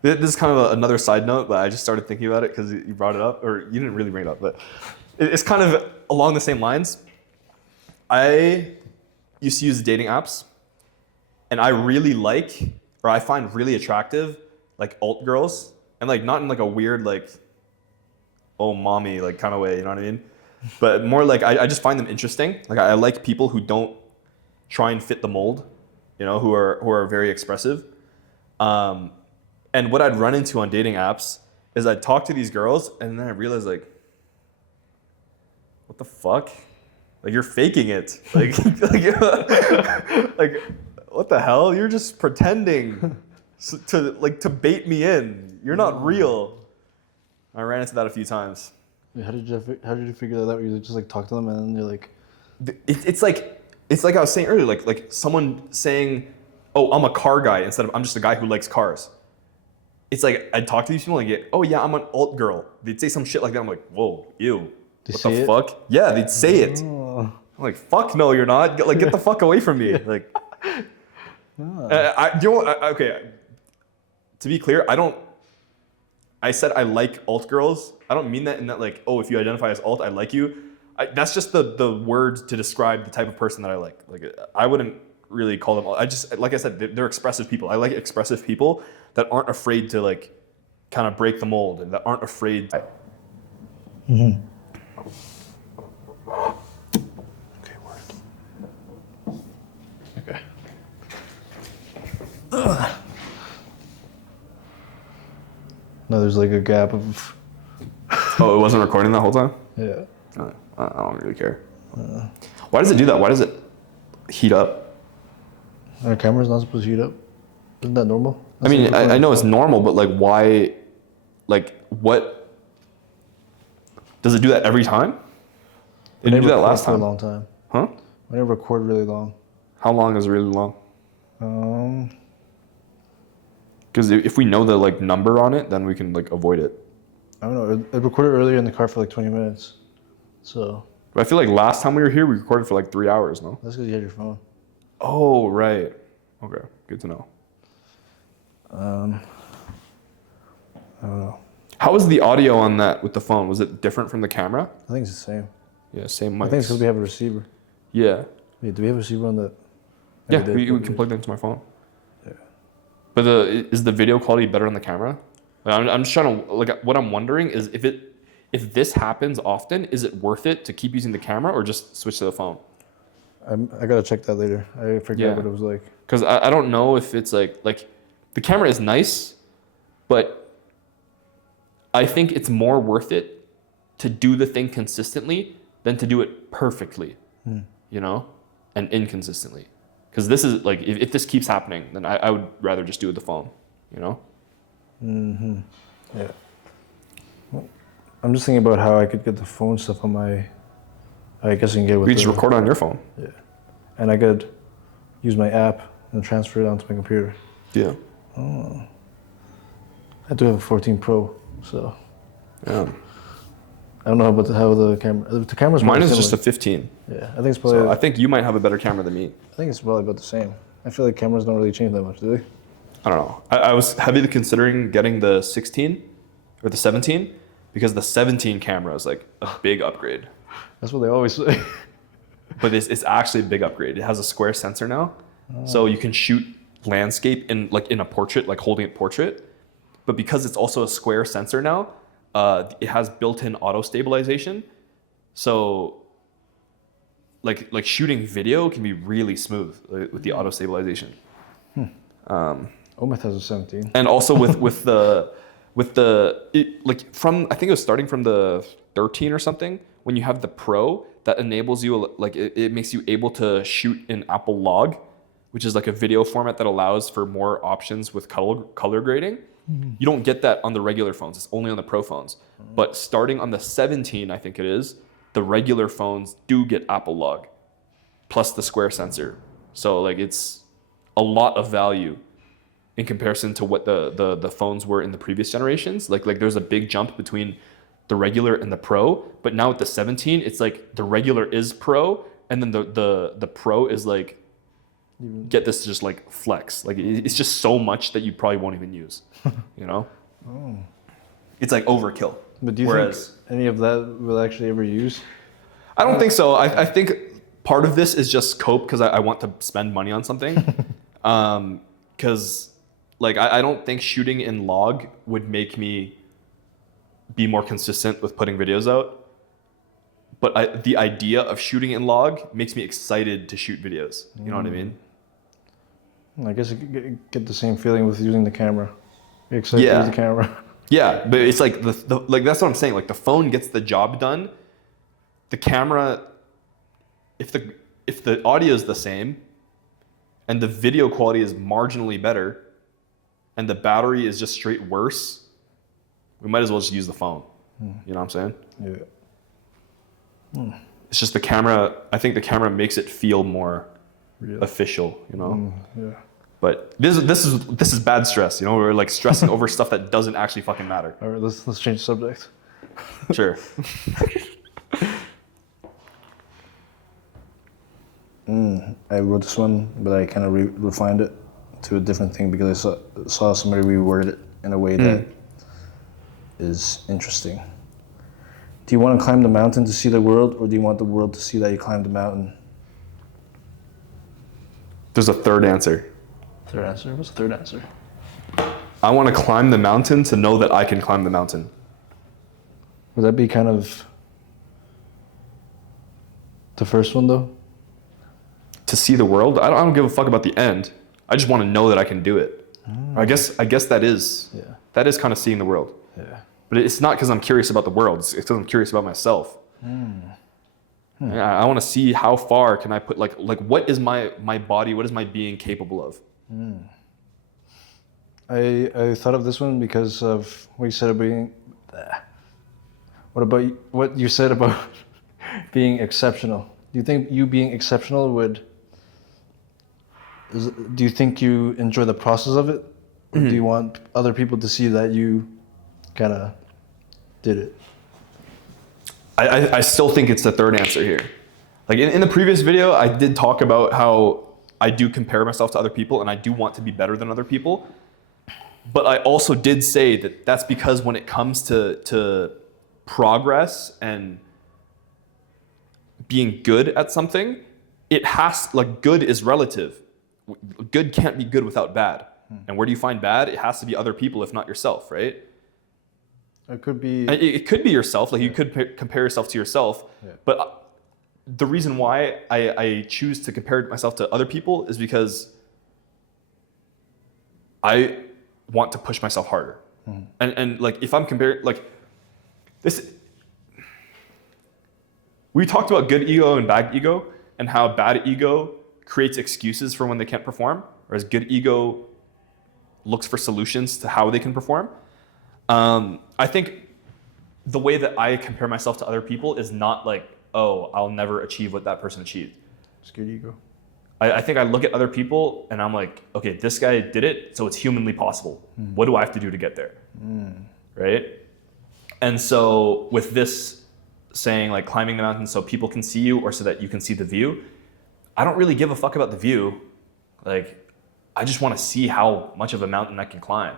This is kind of another side note, but I just started thinking about it because you brought it up, or you didn't really bring it up, but it's kind of along the same lines. I used to use dating apps, and I really like, or I find really attractive, like alt girls. And like not in like a weird like, oh mommy like kind of way, you know what I mean? But more like I just find them interesting. Like I like people who don't try and fit the mold, you know, who are very expressive. And what I'd run into on dating apps is I'd talk to these girls and then I realized like, what the fuck? Like you're faking it. Like like what the hell? You're just pretending to bait me in. You're not real. I ran into that a few times. Wait, how did you figure that out? You just like talk to them and then you're like, it's like I was saying earlier, like someone saying, "Oh, I'm a car guy," instead of "I'm just a guy who likes cars." It's like I'd talk to these people and get, "Oh yeah, I'm an alt girl." They'd say some shit like that. I'm like, "Whoa, ew, what the fuck?" Yeah, they'd say it. I'm like, "Fuck no, you're not. Like, get the fuck away from me." Like, okay. To be clear, I said I like alt girls. I don't mean that in that like, oh, if you identify as alt, I like you. That's just the word to describe the type of person that I like. Like I wouldn't really call them alt. I just, like I said, they're expressive people. I like expressive people that aren't afraid to like kind of break the mold and that aren't afraid. Okay, word. Okay. No, there's like a gap of. Oh, it wasn't recording that whole time? Yeah. I don't really care. Why does it do that? Why does it heat up? Our camera's not supposed to heat up. Isn't that normal? I mean, I know it's normal, but like why, like what, does it do that every time? It didn't do that last time. For a long time. Huh? I never record really long. How long is really long? Because if we know the like number on it, then we can like avoid it. I don't know. It recorded earlier in the car for like 20 minutes. So. But I feel like last time we were here, we recorded for like 3 hours, no? That's because you had your phone. Oh, right. Okay, good to know. I don't know. How was the audio on that with the phone? Was it different from the camera? I think it's the same. Yeah, same mic. I think it's because we have a receiver. Yeah. Wait, do we have a receiver on the? Yeah, we can plug that into my phone. Yeah. But is the video quality better on the camera? I'm just trying to, like, what I'm wondering is if this happens often, is it worth it to keep using the camera or just switch to the phone? I gotta check that later. I forget what it was like. Because I don't know if it's like the camera is nice, but I think it's more worth it to do the thing consistently than to do it perfectly, you know, and inconsistently. Because this is like, if this keeps happening, then I would rather just do it with the phone, you know? Mm-hmm. Yeah. Well, I'm just thinking about how I could get the phone stuff on my, I guess you can get with You just record on your phone. Yeah. And I could use my app and transfer it onto my computer. Yeah. Oh. I do have a 14 Pro, so Yeah. I don't know how the camera. The camera's Mine probably is just a similar. 15. Yeah, I think it's probably. So I think you might have a better camera than me. I think it's probably about the same. I feel like cameras don't really change that much, do they? I don't know. I was heavily considering getting the 16 or the 17 because the 17 camera is like a big upgrade. That's what they always say. But it's actually a big upgrade. It has a square sensor now, so you can shoot landscape in a portrait, like holding it portrait. But because it's also a square sensor now, it has built-in auto stabilization. So like shooting video can be really smooth with the auto stabilization. Ometh has a 17. And also with the from I think it was starting from the 13 or something, when you have the Pro, that enables you it makes you able to shoot in Apple Log, which is like a video format that allows for more options with color grading. You don't get that on the regular phones. It's only on the Pro phones. But starting on the 17, I think it is, the regular phones do get Apple Log plus the square sensor. So like it's a lot of value in comparison to what the phones were in the previous generations. Like there's a big jump between the regular and the Pro, but now with the 17, it's like the regular is Pro, and then the Pro is like, get this just like flex. Like it's just so much that you probably won't even use, you know? Oh. It's like overkill. But do you think any of that will actually ever use? I don't think so. I think part of this is just cope because I want to spend money on something. Because like I don't think shooting in log would make me be more consistent with putting videos out. But the idea of shooting in log makes me excited to shoot videos. You know what I mean? I guess you could get the same feeling with using the camera. You're excited to use the camera. Yeah, but it's like like that's what I'm saying. Like the phone gets the job done. The camera, if the audio is the same, and the video quality is marginally better, and the battery is just straight worse, we might as well just use the phone. You know what I'm saying? Yeah. It's just the camera. I think the camera makes it feel more official. You know. Yeah. But this is bad stress. You know, we're like stressing over stuff that doesn't actually fucking matter. All right, let's change the subject. Sure. I wrote this one, but I kind of refined it to a different thing because I saw somebody reword it in a way that is interesting. Do you want to climb the mountain to see the world, or do you want the world to see that you climbed the mountain? There's a third answer. Third answer? What's the third answer? I want to climb the mountain to know that I can climb the mountain. Would that be kind of the first one, though? To see the world? I don't give a fuck about the end. I just want to know that I can do it. I guess that is kind of seeing the world. Yeah. But it's not because I'm curious about the world. It's because I'm curious about myself. I want to see how far can I put like what is my body, what is my being capable of? I thought of this one because of what you said about being. What about what you said about being exceptional? Do you think you being exceptional do you think you enjoy the process of it? Or do you want other people to see that you kind of did it? I still think it's the third answer here. Like in the previous video, I did talk about how I do compare myself to other people and I do want to be better than other people. But I also did say that that's because when it comes to progress and being good at something, good is relative. Good can't be good without bad. And where do you find bad? It has to be other people, if not yourself, right? It could be. It could be yourself. Like you could compare yourself to yourself. Yeah. But the reason why I choose to compare myself to other people is because I want to push myself harder. And like if I'm comparing like this, we talked about good ego and bad ego and how bad ego creates excuses for when they can't perform, whereas good ego looks for solutions to how they can perform. I think the way that I compare myself to other people is not like, oh, I'll never achieve what that person achieved. It's good ego. I think I look at other people and I'm like, okay, this guy did it, so it's humanly possible. What do I have to do to get there? Right? And so with this saying like climbing the mountain so people can see you or so that you can see the view, I don't really give a fuck about the view. Like, I just want to see how much of a mountain I can climb.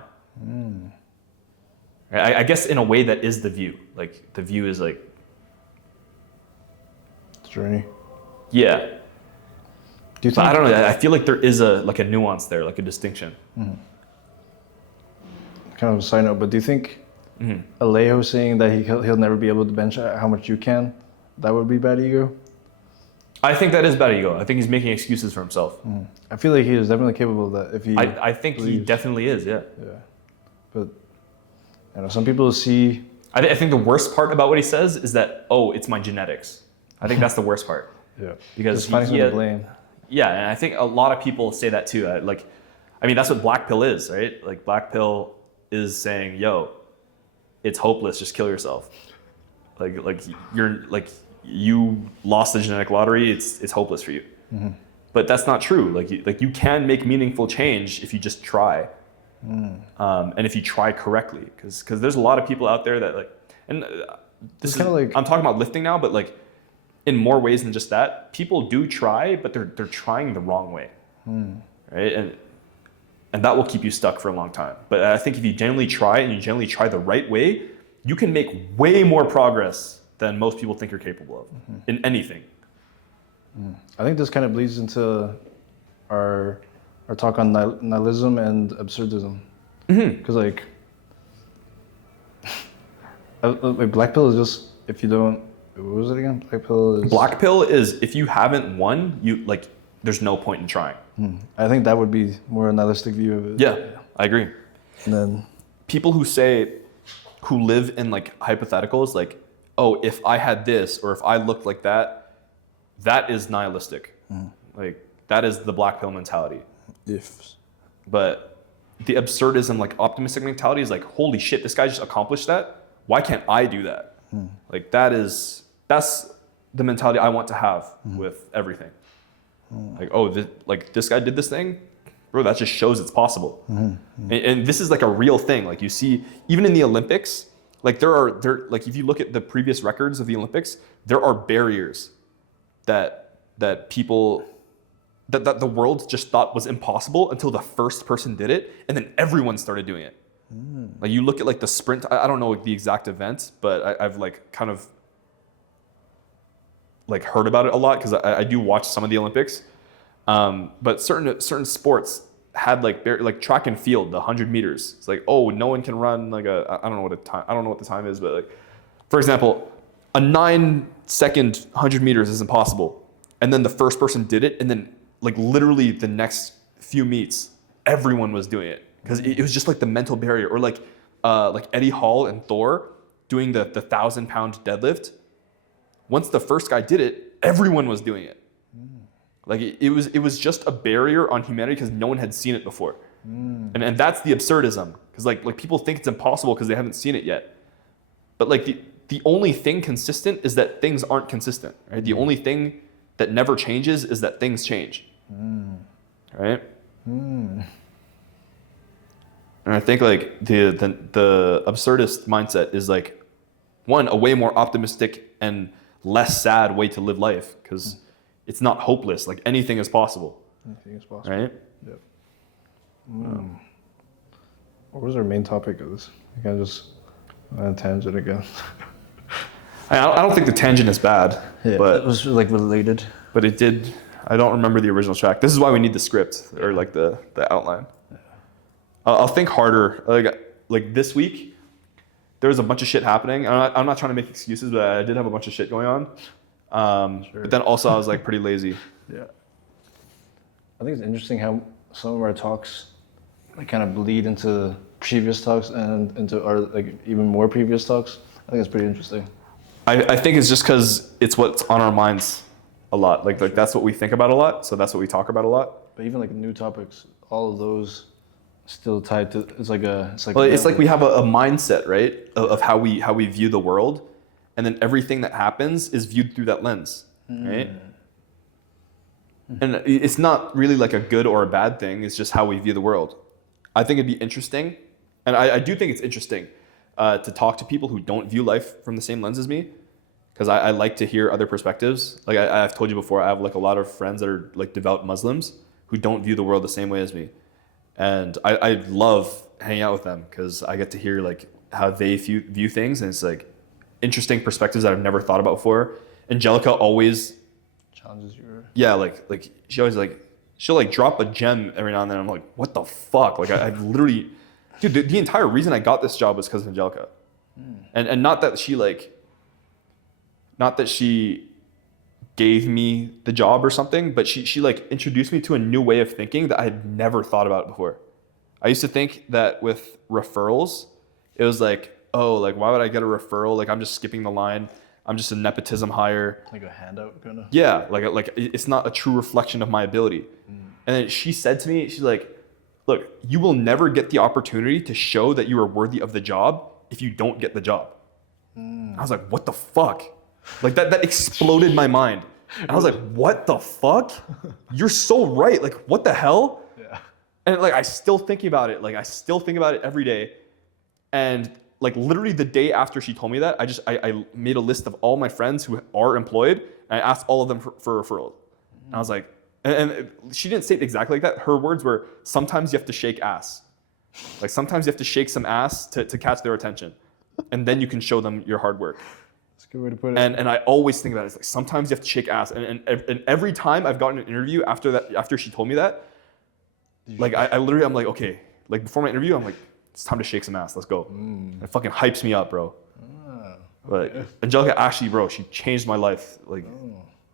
I guess in a way that is the view. Like the view is like the journey. Yeah. Do you think? But I don't know. I feel like there is a nuance there, like a distinction. Kind of a side note, but do you think Alejo saying that he'll never be able to bench how much you can, that would be bad ego? I think that is bad ego. I think he's making excuses for himself. I feel like he is definitely capable of that if he. I think he definitely is. Yeah. Yeah, but I know some people see. I think the worst part about what he says is that, oh, it's my genetics. I think that's the worst part. Yeah. Because Just finding someone to blame. Yeah, and I think a lot of people say that too. That's what black pill is, right? Like black pill is saying, yo, it's hopeless, just kill yourself. Like you lost the genetic lottery, it's hopeless for you. But that's not true. Like you can make meaningful change if you just try. And if you try correctly, because there's a lot of people out there that this is kind of like, I'm talking about lifting now, but like in more ways than just that, people do try, but they're trying the wrong way, right? And that will keep you stuck for a long time. But I think if you genuinely try and you genuinely try the right way, you can make way more progress than most people think you're capable of in anything. I think this kind of bleeds into our talk on nihilism and absurdism. Because like black pill is just if you don't. What was it again? Black pill is if you haven't won, there's no point in trying. I think that would be more a nihilistic view of it. Yeah, I agree. And then people who live in like hypotheticals, like, oh, if I had this or if I looked like that, that is nihilistic. Like that is the black pill mentality. But the absurdism, like optimistic mentality is like, holy shit, this guy just accomplished that. Why can't I do that? Like that's the mentality I want to have with everything. Like, oh, this guy did this thing, bro. That just shows it's possible. And this is like a real thing. Like you see, even in the Olympics, like there like if you look at the previous records of the Olympics, there are barriers that people that the world just thought was impossible until the first person did it, and then everyone started doing it. Like you look at like the sprint. I don't know the exact event, but I've like kind of like heard about it a lot because I do watch some of the Olympics. But certain sports had like track and field, the 100 meters. It's like, oh, no one can run like I don't know what the time is, but like, for example, a 9-second 100 meters is impossible. And then the first person did it, and then like literally the next few meets, everyone was doing it. Because it was just like the mental barrier, or like Eddie Hall and Thor doing the 1,000-pound deadlift. Once the first guy did it, everyone was doing it. Like it was just a barrier on humanity because no one had seen it before, and that's the absurdism. Because like people think it's impossible because they haven't seen it yet. But like the only thing consistent is that things aren't consistent, right? The only thing that never changes is that things change, right? And I think like the absurdist mindset is like, one, a way more optimistic and less sad way to live life, because it's not hopeless. Like anything is possible. Anything is possible. Right? Yep. What was our main topic of this? I kind of just on a tangent again. I don't think the tangent is bad, but it was like related. But it did. I don't remember the original track. This is why we need the script or like the outline. I'll think harder. Like this week, there was a bunch of shit happening. I'm not trying to make excuses, but I did have a bunch of shit going on. But then also I was like pretty lazy. Yeah. I think it's interesting how some of our talks like kind of bleed into previous talks and into our like even more previous talks. I think it's pretty interesting. I think it's just because it's what's on our minds a lot. Like that's what we think about a lot. So that's what we talk about a lot. But even like new topics, all of those still tied to it's like we have a mindset, right, of how we view the world, and then everything that happens is viewed through that lens, right? And it's not really like a good or a bad thing. It's just how we view the world. I think it'd be interesting, and I do think it's interesting to talk to people who don't view life from the same lens as me, because I like to hear other perspectives. Like I've told you before, I have like a lot of friends that are like devout Muslims who don't view the world the same way as me. And I love hanging out with them because I get to hear like how they view things, and it's like interesting perspectives that I've never thought about before. Angelica always Challenges your... Yeah, like she always like she'll like drop a gem every now and then. I'm like, what the fuck? Like I've literally, dude, the entire reason I got this job was because of Angelica, and not that she gave me the job or something, but she like introduced me to a new way of thinking that I had never thought about before. I used to think that with referrals, it was like, oh, like why would I get a referral? Like I'm just skipping the line. I'm just a nepotism hire. Like a handout kind of? Yeah, like it's not a true reflection of my ability. And then she said to me, she's like, look, you will never get the opportunity to show that you are worthy of the job if you don't get the job. I was like, what the fuck? Like that exploded my mind. And I was like, what the fuck? You're so right. Like, what the hell? Yeah. And like, I still thinking about it. Like, I still think about it every day. And like literally the day after she told me that, I made a list of all my friends who are employed, and I asked all of them for referrals. And I was like, and she didn't say it exactly like that. Her words were, sometimes you have to shake ass. Like sometimes you have to shake some ass to catch their attention, and then you can show them your hard work. That's a good way to put it. And I always think about it. It's like sometimes you have to shake ass. And every time I've gotten an interview after she told me that, like I literally, I'm like, okay, like before my interview, I'm like, it's time to shake some ass. Let's go. It fucking hypes me up, bro. But Angelica, actually, bro, she changed my life. Like,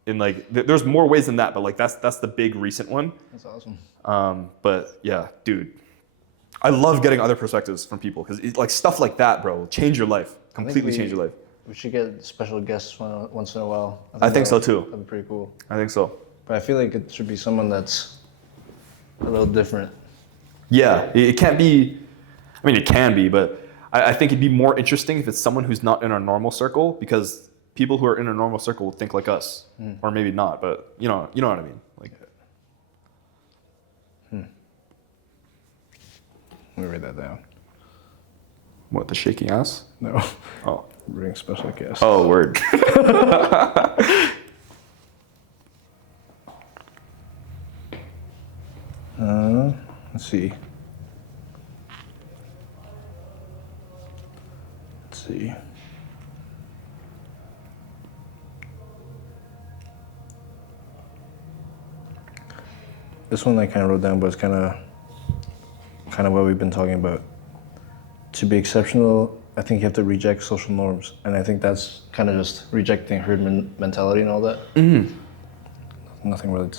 in like, there's more ways than that, but like that's the big recent one. That's awesome. But yeah, dude, I love getting other perspectives from people because like stuff like that, bro, will change your life. Completely change your life. We should get special guests once in a while. I think so too. That'd be pretty cool. I think so. But I feel like it should be someone that's a little different. Yeah, it can't be. I mean, it can be, but I think it'd be more interesting if it's someone who's not in our normal circle, because people who are in a normal circle will think like us, or maybe not. But you know what I mean. Like, Let me write that down. what, the shaking ass? No. Oh, Bring special guests. oh, word. Let's see. This one I kind of wrote down, but it's kind of what we've been talking about. To be exceptional, I think you have to reject social norms, and I think that's kind of just rejecting herd mentality and all that. Nothing really